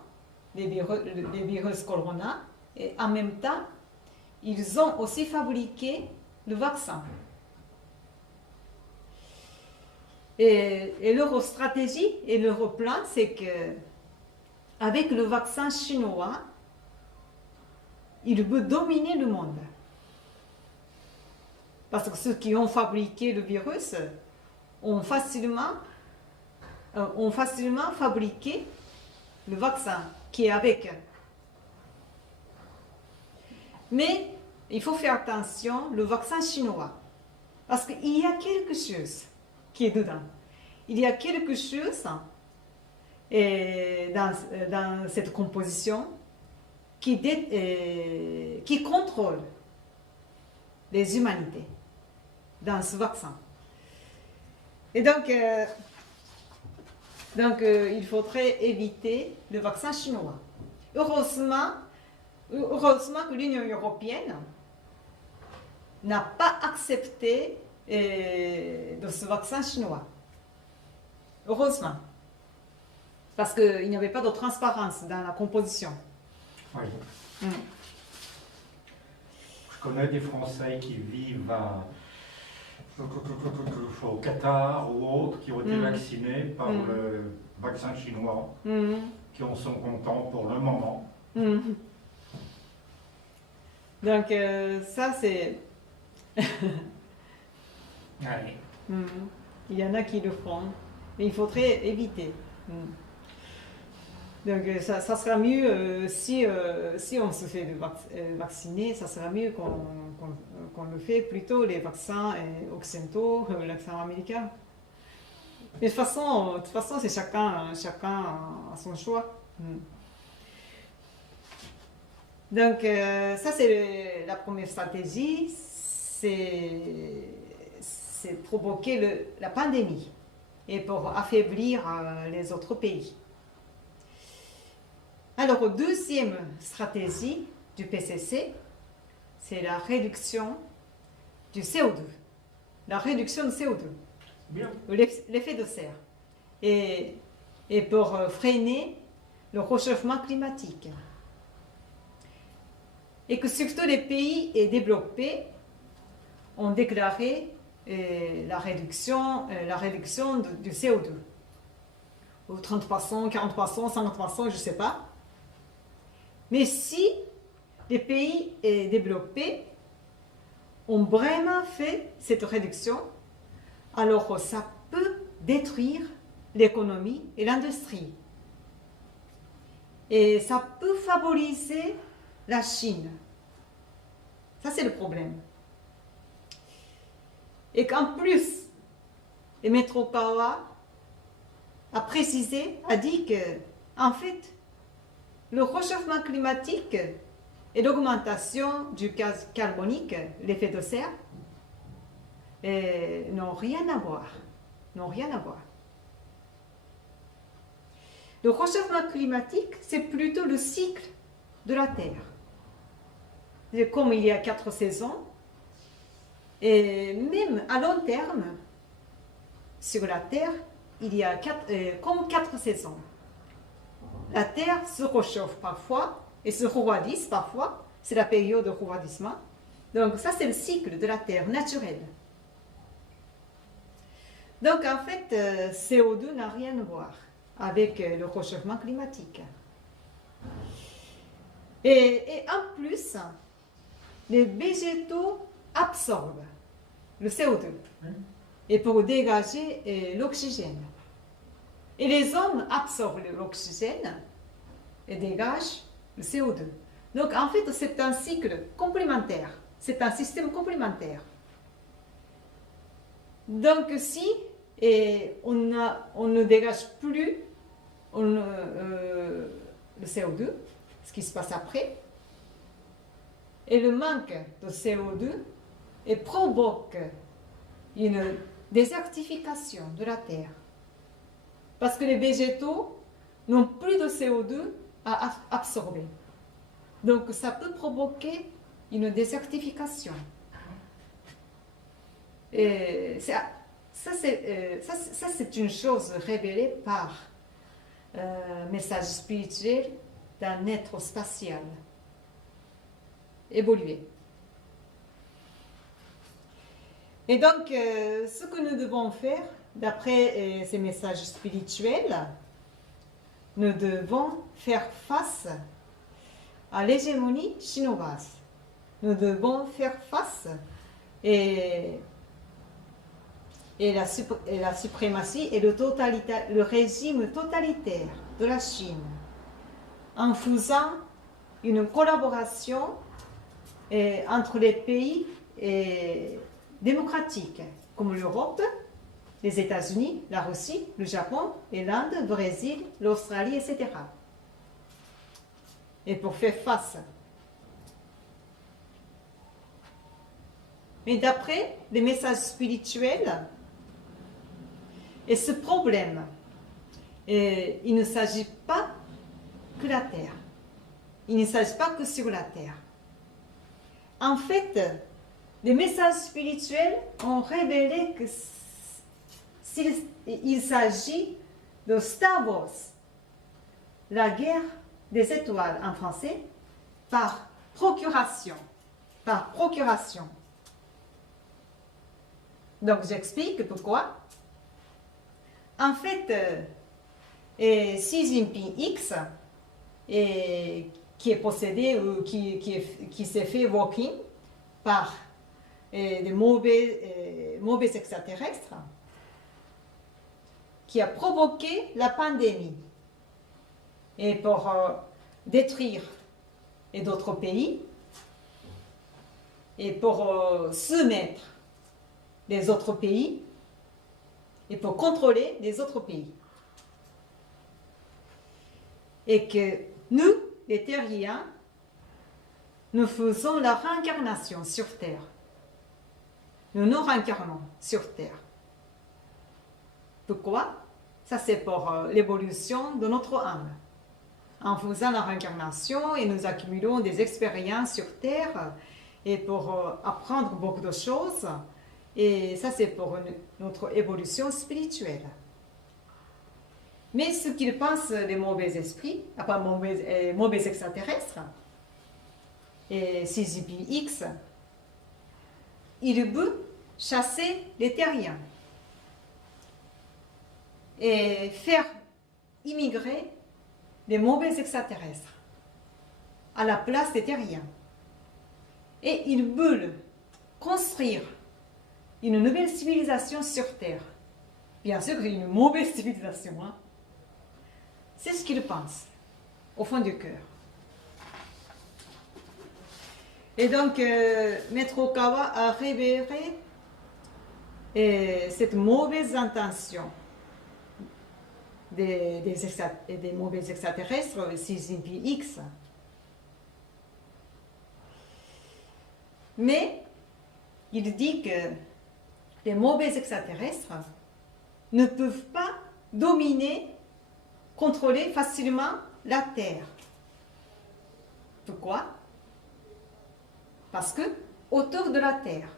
des virus corona, et en même temps, ils ont aussi fabriqué le vaccin. Et leur stratégie et leur plan, c'est que avec le vaccin chinois, ils veulent dominer le monde. Parce que ceux qui ont fabriqué le virus ont facilement fabriqué le vaccin qui est avec. Mais il faut faire attention, le vaccin chinois, parce qu'il y a quelque chose qui est dedans. Il y a quelque chose dans cette composition qui contrôle les humanités dans ce vaccin. Et donc il faudrait éviter le vaccin chinois. Heureusement que l'Union européenne n'a pas accepté de ce vaccin chinois. Heureusement. Parce qu'il n'y avait pas de transparence dans la composition. Oui. Je connais des Français qui vivent au Qatar ou autres, qui ont été vaccinés par le vaccin chinois, qui en sont contents pour le moment. Donc ça c'est... Il y en a qui le font, mais il faudrait éviter. Donc ça sera mieux si on se fait vacciner, ça sera mieux qu'on le fait plutôt les vaccins occidentaux, le vaccin américain. Mais de toute façon c'est chacun a son choix. Donc ça c'est la première stratégie, c'est provoquer la pandémie et pour affaiblir les autres pays. Alors, deuxième stratégie du PCC, c'est la réduction du CO2. La réduction du CO2. Bien. L'effet de serre. Et pour freiner le réchauffement climatique. Et que surtout les pays développés ont déclaré la réduction du CO2. Ou 30%, 40%, 50%, je ne sais pas. Mais si les pays développés ont vraiment fait cette réduction, alors ça peut détruire l'économie et l'industrie. Et ça peut favoriser la Chine. Ça, c'est le problème. Et qu'en plus, Maître Okawa a dit que, en fait, le réchauffement climatique et l'augmentation du gaz carbonique, l'effet de serre, n'ont rien à voir. Le réchauffement climatique, c'est plutôt le cycle de la Terre. Comme il y a 4 saisons, et même à long terme, sur la Terre, il y a comme 4 saisons. La Terre se réchauffe parfois et se refroidissent parfois. C'est la période de refroidissement. Donc ça, c'est le cycle de la Terre naturel. Donc en fait, CO2 n'a rien à voir avec le réchauffement climatique. Et en plus, les végétaux absorbent le CO2 et pour dégager l'oxygène. Et les hommes absorbent l'oxygène et dégagent le CO2. Donc en fait, c'est un cycle complémentaire. C'est un système complémentaire. Donc si on ne dégage plus le CO2, ce qui se passe après, et le manque de CO2 provoque une désertification de la Terre. Parce que les végétaux n'ont plus de CO2 à absorber. Donc ça peut provoquer une désertification. Et ça, c'est une chose révélée par message spirituel d'un être spatial évolué. Et donc, ce que nous devons faire, d'après ces messages spirituels, nous devons faire face à l'hégémonie chinoise. Nous devons faire face et la suprématie et le régime totalitaire de la Chine en faisant une collaboration entre les pays démocratiques comme l'Europe, les États-Unis, la Russie, le Japon, et l'Inde, le Brésil, l'Australie, etc. Et pour faire face. Mais d'après les messages spirituels, et ce problème, il ne s'agit pas que la Terre. Il ne s'agit pas que sur la Terre. En fait, les messages spirituels ont révélé que il s'agit de Star Wars, la guerre des étoiles en français, par procuration. Par procuration. Donc j'explique pourquoi. En fait, Xi Jinping X, qui est possédé ou qui s'est fait walking par des mauvais extraterrestres, qui a provoqué la pandémie et pour détruire d'autres pays et pour soumettre les autres pays et pour contrôler les autres pays. Et que nous, les terriens, nous faisons la réincarnation sur Terre. Nous nous réincarnons sur Terre. Pourquoi? Ça, c'est pour l'évolution de notre âme. En faisant la réincarnation, et nous accumulons des expériences sur Terre et pour apprendre beaucoup de choses. Et ça, c'est pour notre évolution spirituelle. Mais ce qu'ils pensent les mauvais esprits, enfin mauvais extraterrestres, et Xi Jinping X, il veut chasser les terriens et faire immigrer les mauvais extraterrestres à la place des terriens. Et ils veulent construire une nouvelle civilisation sur Terre. Bien sûr, c'est une mauvaise civilisation. Hein? C'est ce qu'ils pensent, au fond du cœur. Et donc, Maître Okawa a révélé cette mauvaise intention des mauvais extraterrestres, Xi Jinping X. Mais il dit que les mauvais extraterrestres ne peuvent pas dominer, contrôler facilement la Terre. Pourquoi? Parce que autour de la Terre,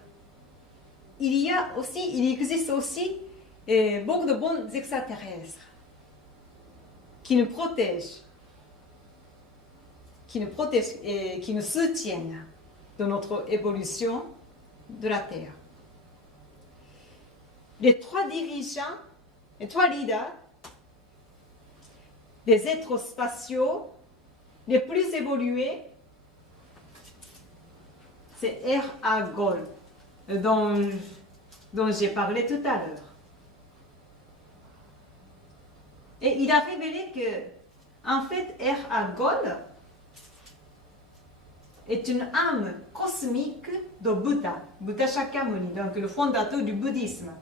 il existe aussi beaucoup de bons extraterrestres qui nous protègent qui nous protègent et qui nous soutiennent dans notre évolution de la Terre. Les 3 dirigeants, les 3 leaders des êtres spatiaux les plus évolués, c'est R.A. Gold, dont j'ai parlé tout à l'heure. Et il a révélé que, en fait, R.A. Gold est une âme cosmique de Bouddha, Bouddha Shakyamuni, donc le fondateur du bouddhisme.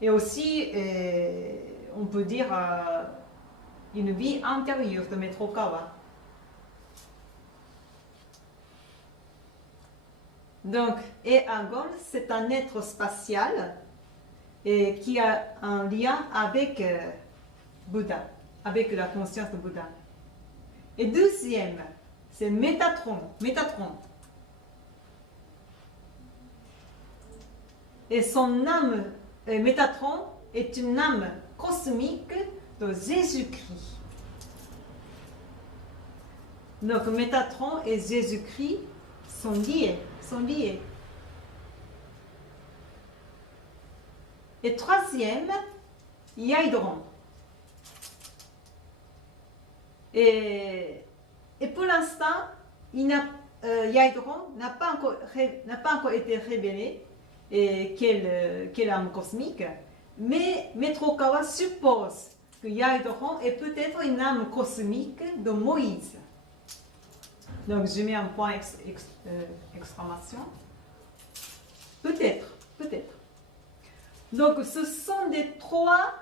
Et aussi, on peut dire, une vie antérieure de Maître Okawa. Donc, Eagon, c'est un être spatial et qui a un lien avec Bouddha, avec la conscience de Bouddha. Et deuxième, c'est Métatron. Et son âme, Métatron, est une âme cosmique de Jésus-Christ. Donc Métatron et Jésus-Christ sont liés. Et troisième, Yaïdron. Et pour l'instant, Yaïdron n'a pas encore été révélé quelle âme cosmique, mais Maître Okawa suppose que Yaïdron est peut-être une âme cosmique de Moïse. Donc je mets un point exclamation. Peut-être. Donc ce sont les 3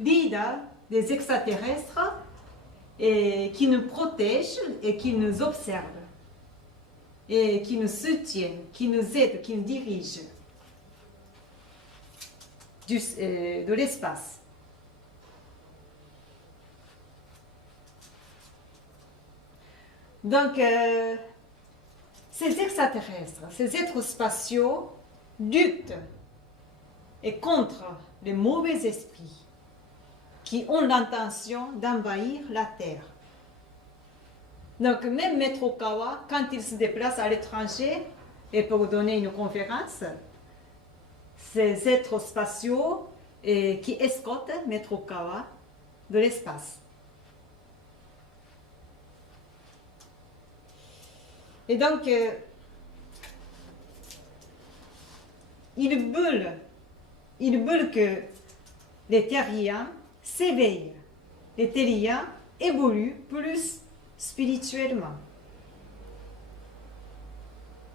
leaders des extraterrestres qui nous protègent et qui nous observent et qui nous soutiennent, qui nous aident, qui nous dirigent de l'espace. Donc, ces extraterrestres, ces êtres spatiaux luttent et contre les mauvais esprits qui ont l'intention d'envahir la Terre. Donc, même Maître Okawa, quand il se déplace à l'étranger et pour donner une conférence, ces êtres spatiaux qui escortent Maître Okawa de l'espace. Et donc, ils veulent que les terriens s'éveillent, les terriens évoluent plus spirituellement,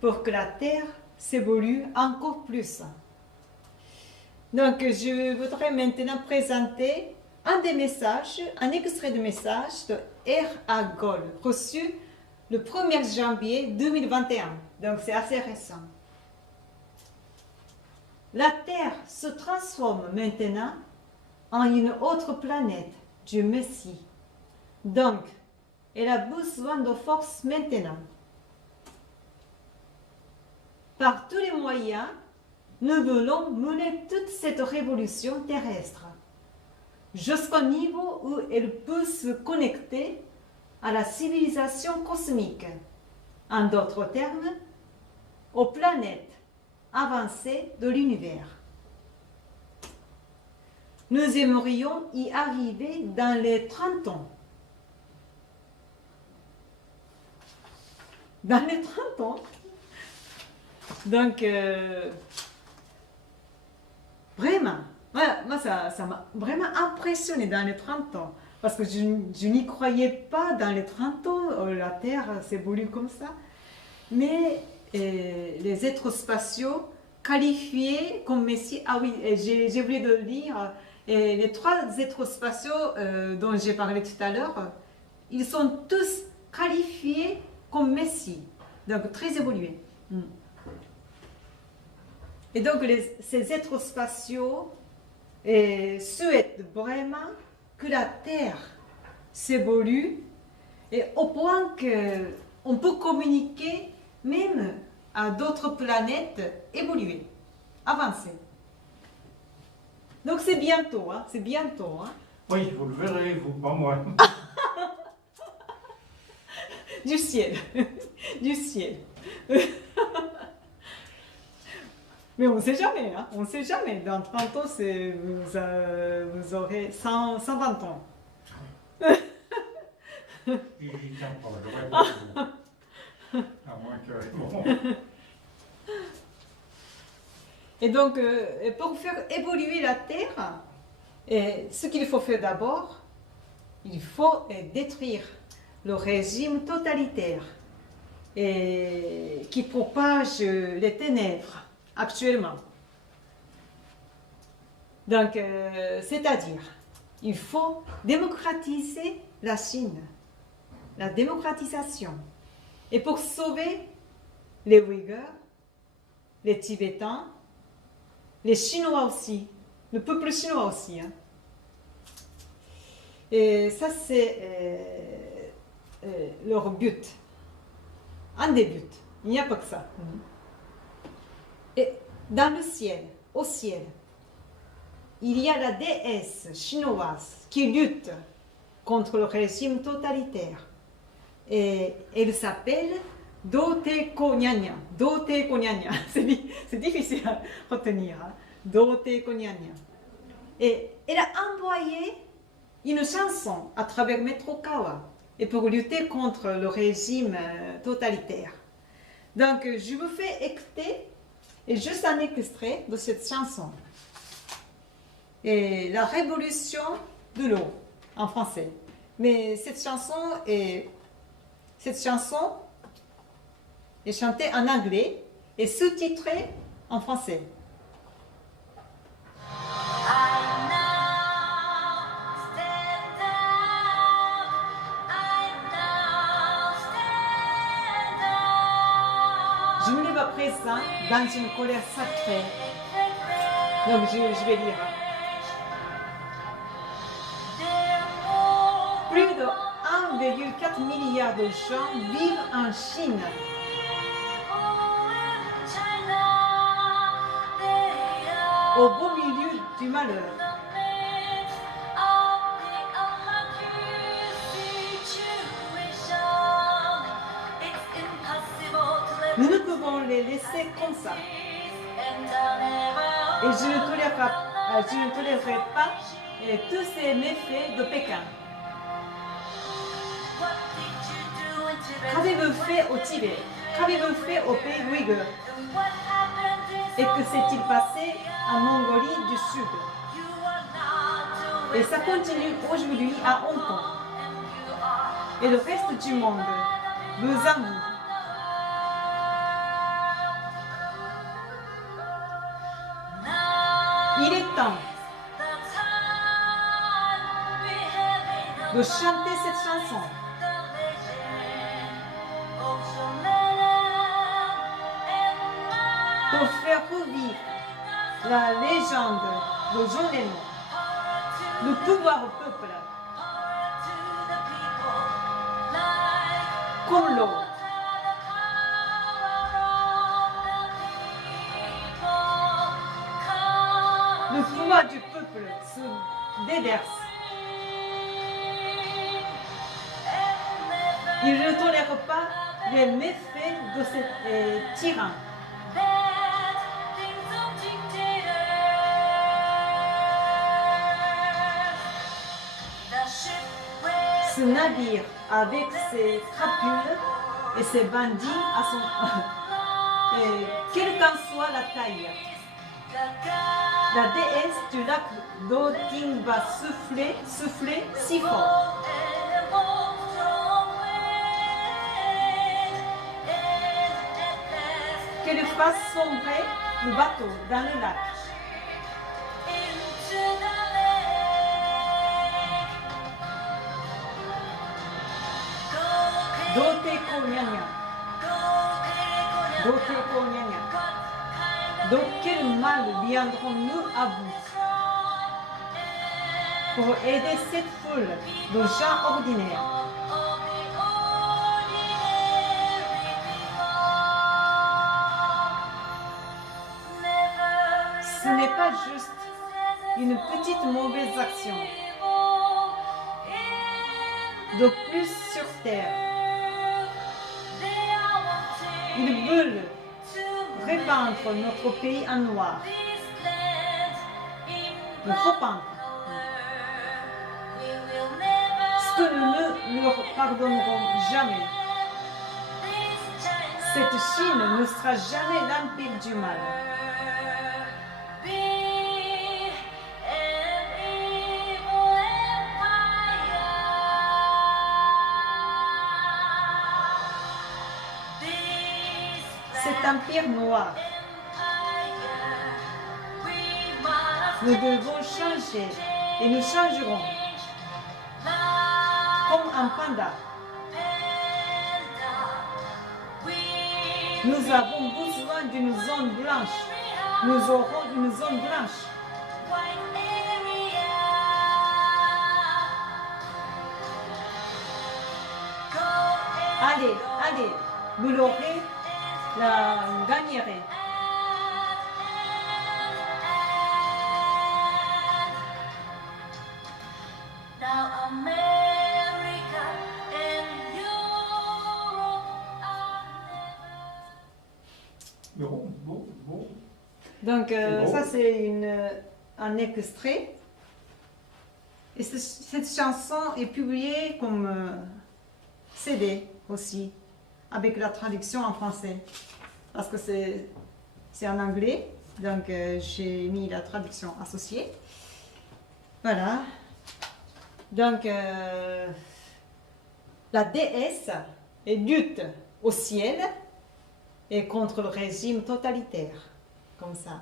pour que la Terre s'évolue encore plus. Donc, je voudrais maintenant présenter un extrait de message de R.A. Gold, reçu le 1er janvier 2021, donc c'est assez récent. La Terre se transforme maintenant en une autre planète du Messie. Donc, elle a besoin de force maintenant. Par tous les moyens, nous voulons mener toute cette révolution terrestre jusqu'au niveau où elle peut se connecter à la civilisation cosmique, en d'autres termes, aux planètes avancées de l'univers. Nous aimerions y arriver dans les 30 ans. Dans les 30 ans. Donc, vraiment, moi ça m'a vraiment impressionné dans les 30 ans. Parce que je n'y croyais pas dans les 30 ans, la Terre s'évolue comme ça. Mais les êtres spatiaux qualifiés comme Messie, ah oui, j'ai oublié de le dire, les 3 êtres spatiaux dont j'ai parlé tout à l'heure, ils sont tous qualifiés comme Messie, donc très évolués. Et donc ces êtres spatiaux souhaitent vraiment que la Terre s'évolue et au point qu'on peut communiquer même à d'autres planètes évoluées, avancées. Donc c'est bientôt, c'est bientôt. Oui, vous le verrez, vous, pas moi. du ciel. Du ciel. Mais on ne sait jamais, hein, on ne sait jamais. Dans 30 ans, vous aurez 120 ans. Il tient pas, j'aurais pas dit. À moins que... Bon. Et donc, pour faire évoluer la Terre, ce qu'il faut faire d'abord, il faut détruire le régime totalitaire qui propage les ténèbres actuellement. Donc, c'est-à-dire, il faut démocratiser la Chine, la démocratisation. Et pour sauver les Ouïghours, les Tibétains, les Chinois aussi, le peuple chinois aussi. Hein. Et ça, c'est leur but. Un des buts. Il n'y a pas que ça. Et dans le ciel, au ciel, il y a la déesse chinoise qui lutte contre le régime totalitaire. Et elle s'appelle Dote-ko Nyanya. Dote-ko Nyanya. C'est difficile à retenir. Hein? Dote-ko Nyanya. Et elle a envoyé une chanson à travers Metrokawa et pour lutter contre le régime totalitaire. Donc, je vous fais écouter juste un extrait de cette chanson. Et la révolution de l'eau en français. Mais cette chanson est chantée en anglais et sous-titrée en français. Je me lève à présent dans une colère sacrée. Donc je vais lire. Plus de 1,4 milliard de gens vivent en Chine. Au beau milieu du malheur. Nous ne pouvons les laisser comme ça. Et je ne tolérerai pas tous ces méfaits de Pékin. Qu'avez-vous fait au Tibet? Qu'avez-vous fait au pays ouïghour? Et que s'est-il passé en Mongolie du Sud? Et ça continue aujourd'hui à Hong Kong. Et le reste du monde vous avoue. Il est temps de chanter cette chanson. Pour faire revivre la légende de John Lennon, le pouvoir au peuple, comme l'eau. Le pouvoir du peuple se déverse. Il ne tolère pas les méfaits de ces tyrans. Ce navire avec ses crapules et ses bandits à son... quelle qu'en soit la taille, la déesse du lac d'Oting va souffler si fort. Qu'elle fasse sombrer le bateau dans le lac. Dote-ko Nyanya. Dote-ko Nyanya. De quel mal viendrons-nous à bout pour aider cette foule de gens ordinaires? Ce n'est pas juste une petite mauvaise action de plus sur terre. Ils veulent repeindre notre pays en noir. Repeindre. Ce que nous ne leur pardonnerons jamais. Cette Chine ne sera jamais l'empire du mal. Cet empire noir. Nous devons changer et nous changerons. Comme un panda. Nous avons besoin d'une zone blanche. Nous aurons une zone blanche. Allez, allez, vous l'aurez, la gagnerez. Bon. Donc ça c'est un extrait. Et cette chanson est publiée comme CD aussi, avec la traduction en français. Parce que c'est en anglais, donc j'ai mis la traduction associée. Voilà. Donc la déesse lutte au ciel et contre le régime totalitaire, comme ça,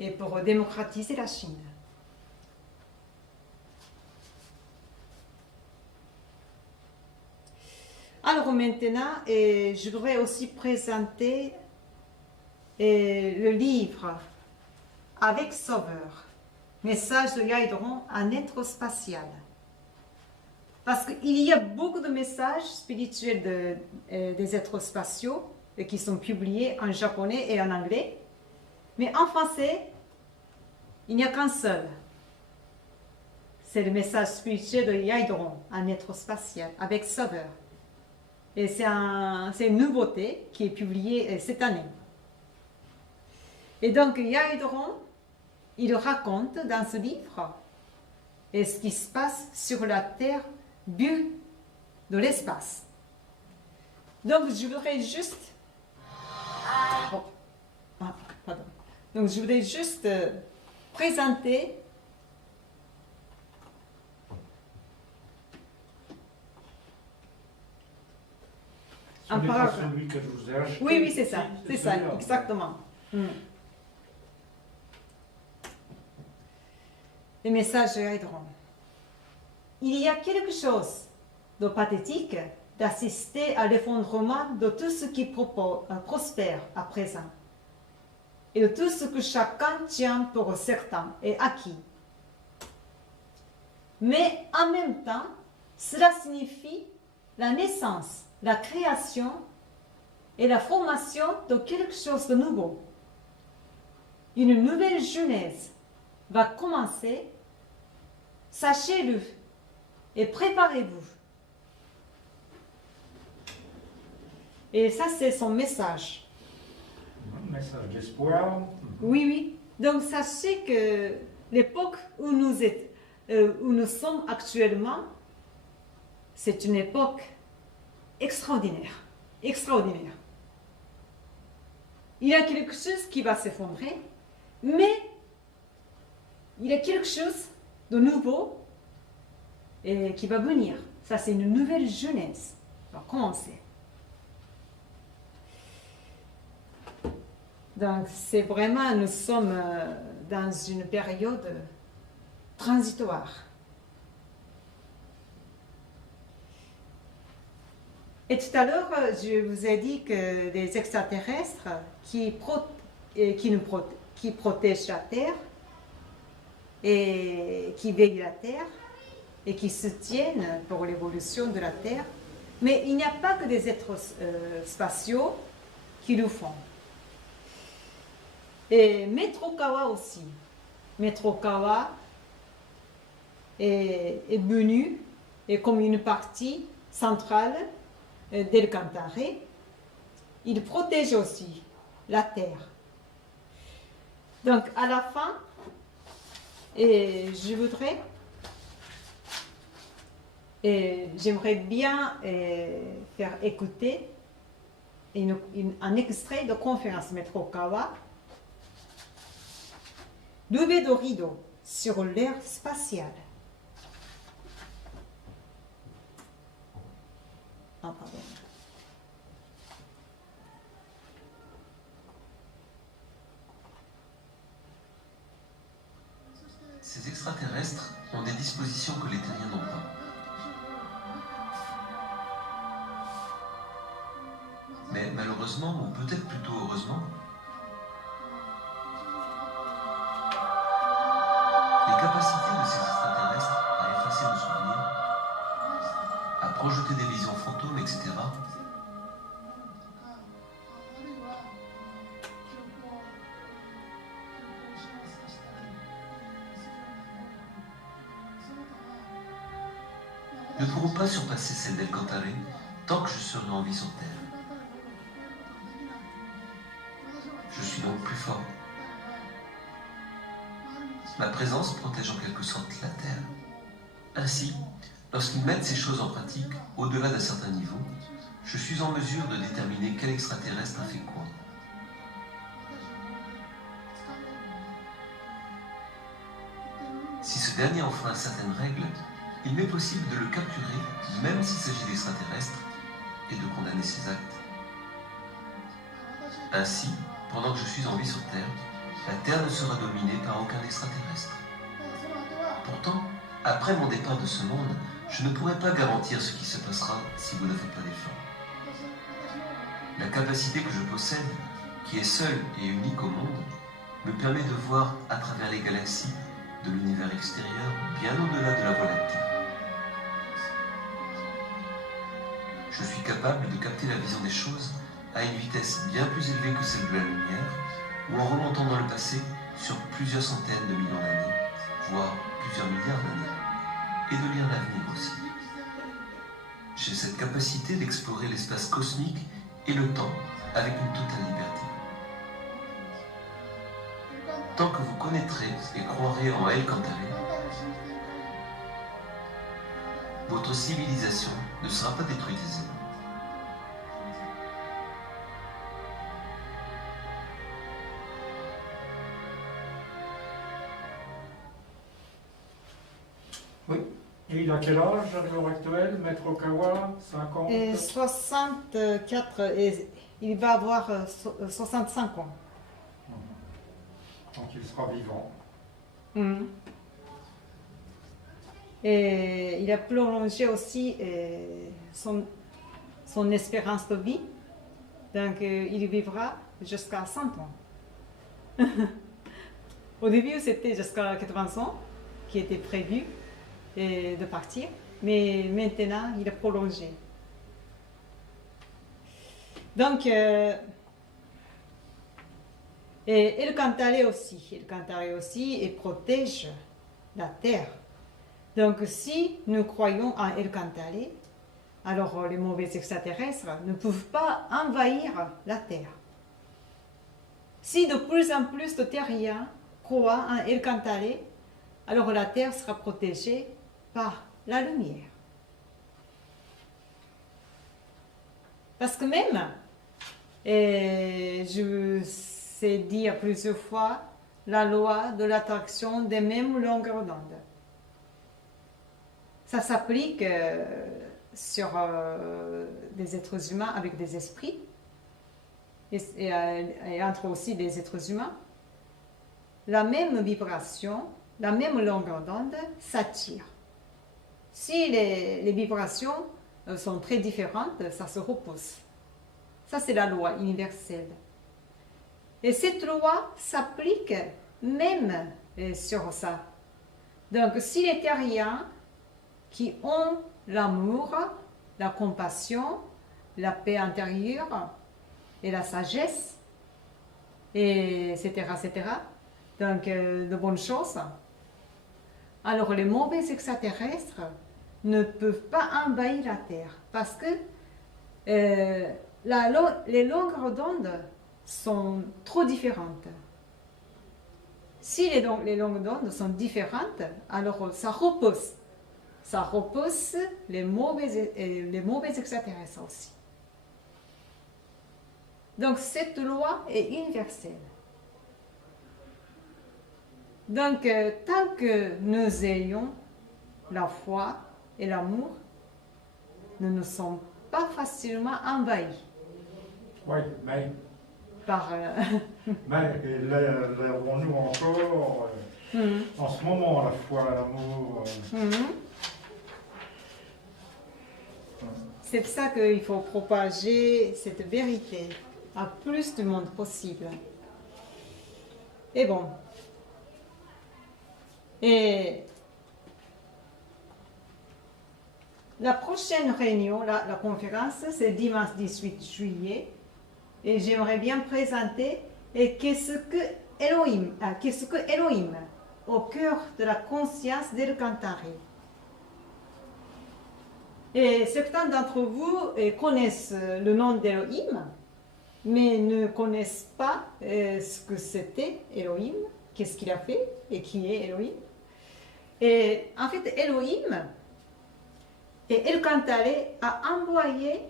et pour démocratiser la Chine. Alors maintenant, je voudrais aussi présenter le livre Avec Sauveur, message de Yaidron, un être spatial. Parce qu'il y a beaucoup de messages spirituels des êtres spatiaux qui sont publiés en japonais et en anglais. Mais en français, il n'y a qu'un seul. C'est le message spirituel de Yaidron, un être spatial, avec Sauveur. Et c'est une nouveauté qui est publiée cette année. Et donc Yaidron, il raconte dans ce livre ce qui se passe sur la Terre vue de l'espace. Donc je voudrais juste... Donc je voudrais juste présenter un paragraphe. Celui que je vous ai acheté. Oui, c'est ça, celui-là. exactement. Le message de Yaidron. Il y a quelque chose de pathétique d'assister à l'effondrement de tout ce qui prospère à présent et de tout ce que chacun tient pour certain et acquis. Mais en même temps, cela signifie la naissance, la création et la formation de quelque chose de nouveau. Une nouvelle genèse va commencer. Sachez-le et préparez-vous. Et ça, c'est son message. Un message d'espoir. Oui. Donc, sachez que l'époque où nous sommes actuellement, c'est une époque extraordinaire. Extraordinaire. Il y a quelque chose qui va s'effondrer, mais il y a quelque chose de nouveau et qui va venir. Ça, c'est une nouvelle jeunesse. On va commencer. Donc, c'est vraiment, nous sommes dans une période transitoire. Et tout à l'heure, je vous ai dit que des extraterrestres qui protègent la Terre et qui veillent la Terre et qui se tiennent pour l'évolution de la Terre. Mais il n'y a pas que des êtres spatiaux qui le font. Et Maître Okawa aussi. Maître Okawa est venu comme une partie centrale d'El Cantare il protège aussi la terre. Donc à la fin, je voudrais, j'aimerais bien faire écouter un extrait de conférence Maître Okawa, Lever de rideau sur l'ère spatiale. Ah, pardon. Ces extraterrestres ont des dispositions que les terriens n'ont pas. Mais malheureusement, ou peut-être plutôt heureusement, les capacités de ces extraterrestres à effacer nos souvenirs, à projeter des visions fantômes, etc., ne pourront pas surpasser celles d'El-Cantare tant que je serai en vie sur Terre. Je suis donc plus fort. Ma présence protège en quelque sorte la Terre. Ainsi, lorsqu'ils mettent ces choses en pratique, au-delà d'un certain niveau, je suis en mesure de déterminer quel extraterrestre a fait quoi. Si ce dernier enfreint certaines règles, il m'est possible de le capturer, même s'il s'agit d'extraterrestres, et de condamner ses actes. Ainsi, pendant que je suis en vie sur Terre, la Terre ne sera dominée par aucun extraterrestre. Pourtant, après mon départ de ce monde, je ne pourrai pas garantir ce qui se passera si vous ne faites pas d'efforts. La capacité que je possède, qui est seule et unique au monde, me permet de voir à travers les galaxies de l'univers extérieur, bien au-delà de la Voie lactée. Je suis capable de capter la vision des choses à une vitesse bien plus élevée que celle de la lumière, ou en remontant dans le passé sur plusieurs centaines de millions d'années, voire plusieurs milliards d'années, et de lire l'avenir aussi. J'ai cette capacité d'explorer l'espace cosmique et le temps avec une totale liberté. Tant que vous connaîtrez et croirez en El-Cantare, votre civilisation ne sera pas détruite aisément. Oui. Et il a quel âge à l'heure actuelle, Maître Okawa? 50? 64, et il va avoir 65 ans. Donc il sera vivant. Et il a prolongé aussi son espérance de vie. Donc il vivra jusqu'à 100 ans. Au début, c'était jusqu'à 80 ans qui était prévu de partir, mais maintenant, il a prolongé. Donc, et El-Cantare aussi, et protège la terre. Donc, si nous croyons en El-Cantare, alors les mauvais extraterrestres ne peuvent pas envahir la terre. Si de plus en plus de terriens croient en El-Cantare, alors la terre sera protégée par la lumière. Parce que même, je sais dire plusieurs fois, la loi de l'attraction des mêmes longueurs d'onde. Ça s'applique sur des êtres humains avec des esprits et entre aussi des êtres humains. La même vibration, la même longueur d'onde s'attire. Si les vibrations sont très différentes, ça se repousse. Ça, c'est la loi universelle. Et cette loi s'applique même sur ça. Donc, si les terriens qui ont l'amour, la compassion, la paix intérieure et la sagesse, etc., etc., donc de bonnes choses, alors les mauvais extraterrestres ne peuvent pas envahir la Terre parce que les longueurs d'onde sont trop différentes. Si les longueurs d'onde sont différentes, alors ça repousse. Ça repousse les mauvais extraterrestres aussi. Donc cette loi est universelle. Donc tant que nous ayons la foi et l'amour, nous ne sommes pas facilement envahis. Oui, mais l'avons-nous encore en ce moment, la foi, l'amour C'est pour ça qu'il faut propager cette vérité à plus de monde possible. Et bon. Et la prochaine réunion, la conférence, c'est dimanche 18 juillet. Et j'aimerais bien présenter qu'est-ce que Elohim, au cœur de la conscience d'El-Kantari. Et certains d'entre vous connaissent le nom d'Elohim, mais ne connaissent pas ce que c'était Elohim, qu'est-ce qu'il a fait et qui est Elohim. Et en fait, Elohim et El-Kantari a envoyé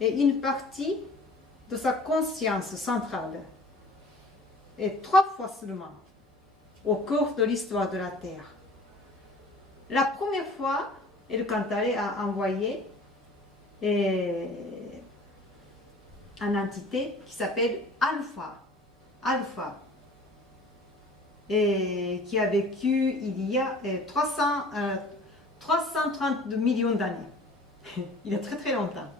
une partie de sa conscience centrale, et 3 fois seulement, au cours de l'histoire de la Terre. La première fois, El-Kantari a envoyé une entité qui s'appelle Alpha, et qui a vécu il y a 330 millions d'années. Il y a très très longtemps.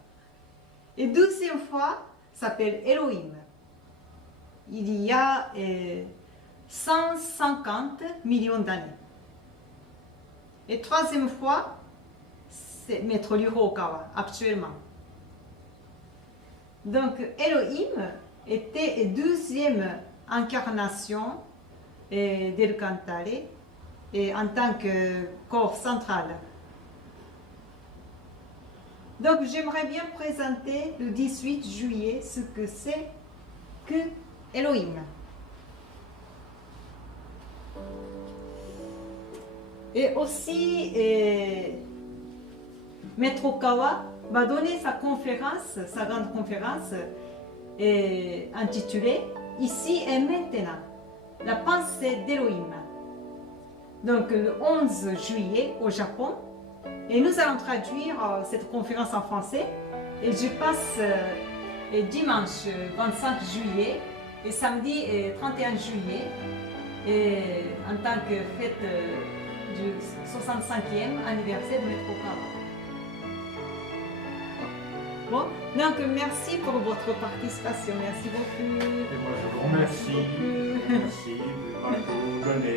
Et deuxième fois, s'appelle Elohim. Il y a 150 millions d'années. Et troisième fois, c'est Maître Ryuho Okawa, actuellement. Donc Elohim était la deuxième incarnation d'El-Kantari en tant que corps central. Donc j'aimerais bien présenter le 18 juillet ce que c'est que Elohim. Et aussi, Maître Okawa va donner sa conférence, sa grande conférence intitulée « Ici et maintenant, la pensée d'Elohim ». Donc le 11 juillet au Japon. Et nous allons traduire cette conférence en français. Et je passe dimanche 25 juillet et samedi 31 juillet en tant que fête du 65e anniversaire de Maître Okawa. Bon, donc merci pour votre participation. Merci beaucoup. Et moi je vous remercie. Merci, Marco, René.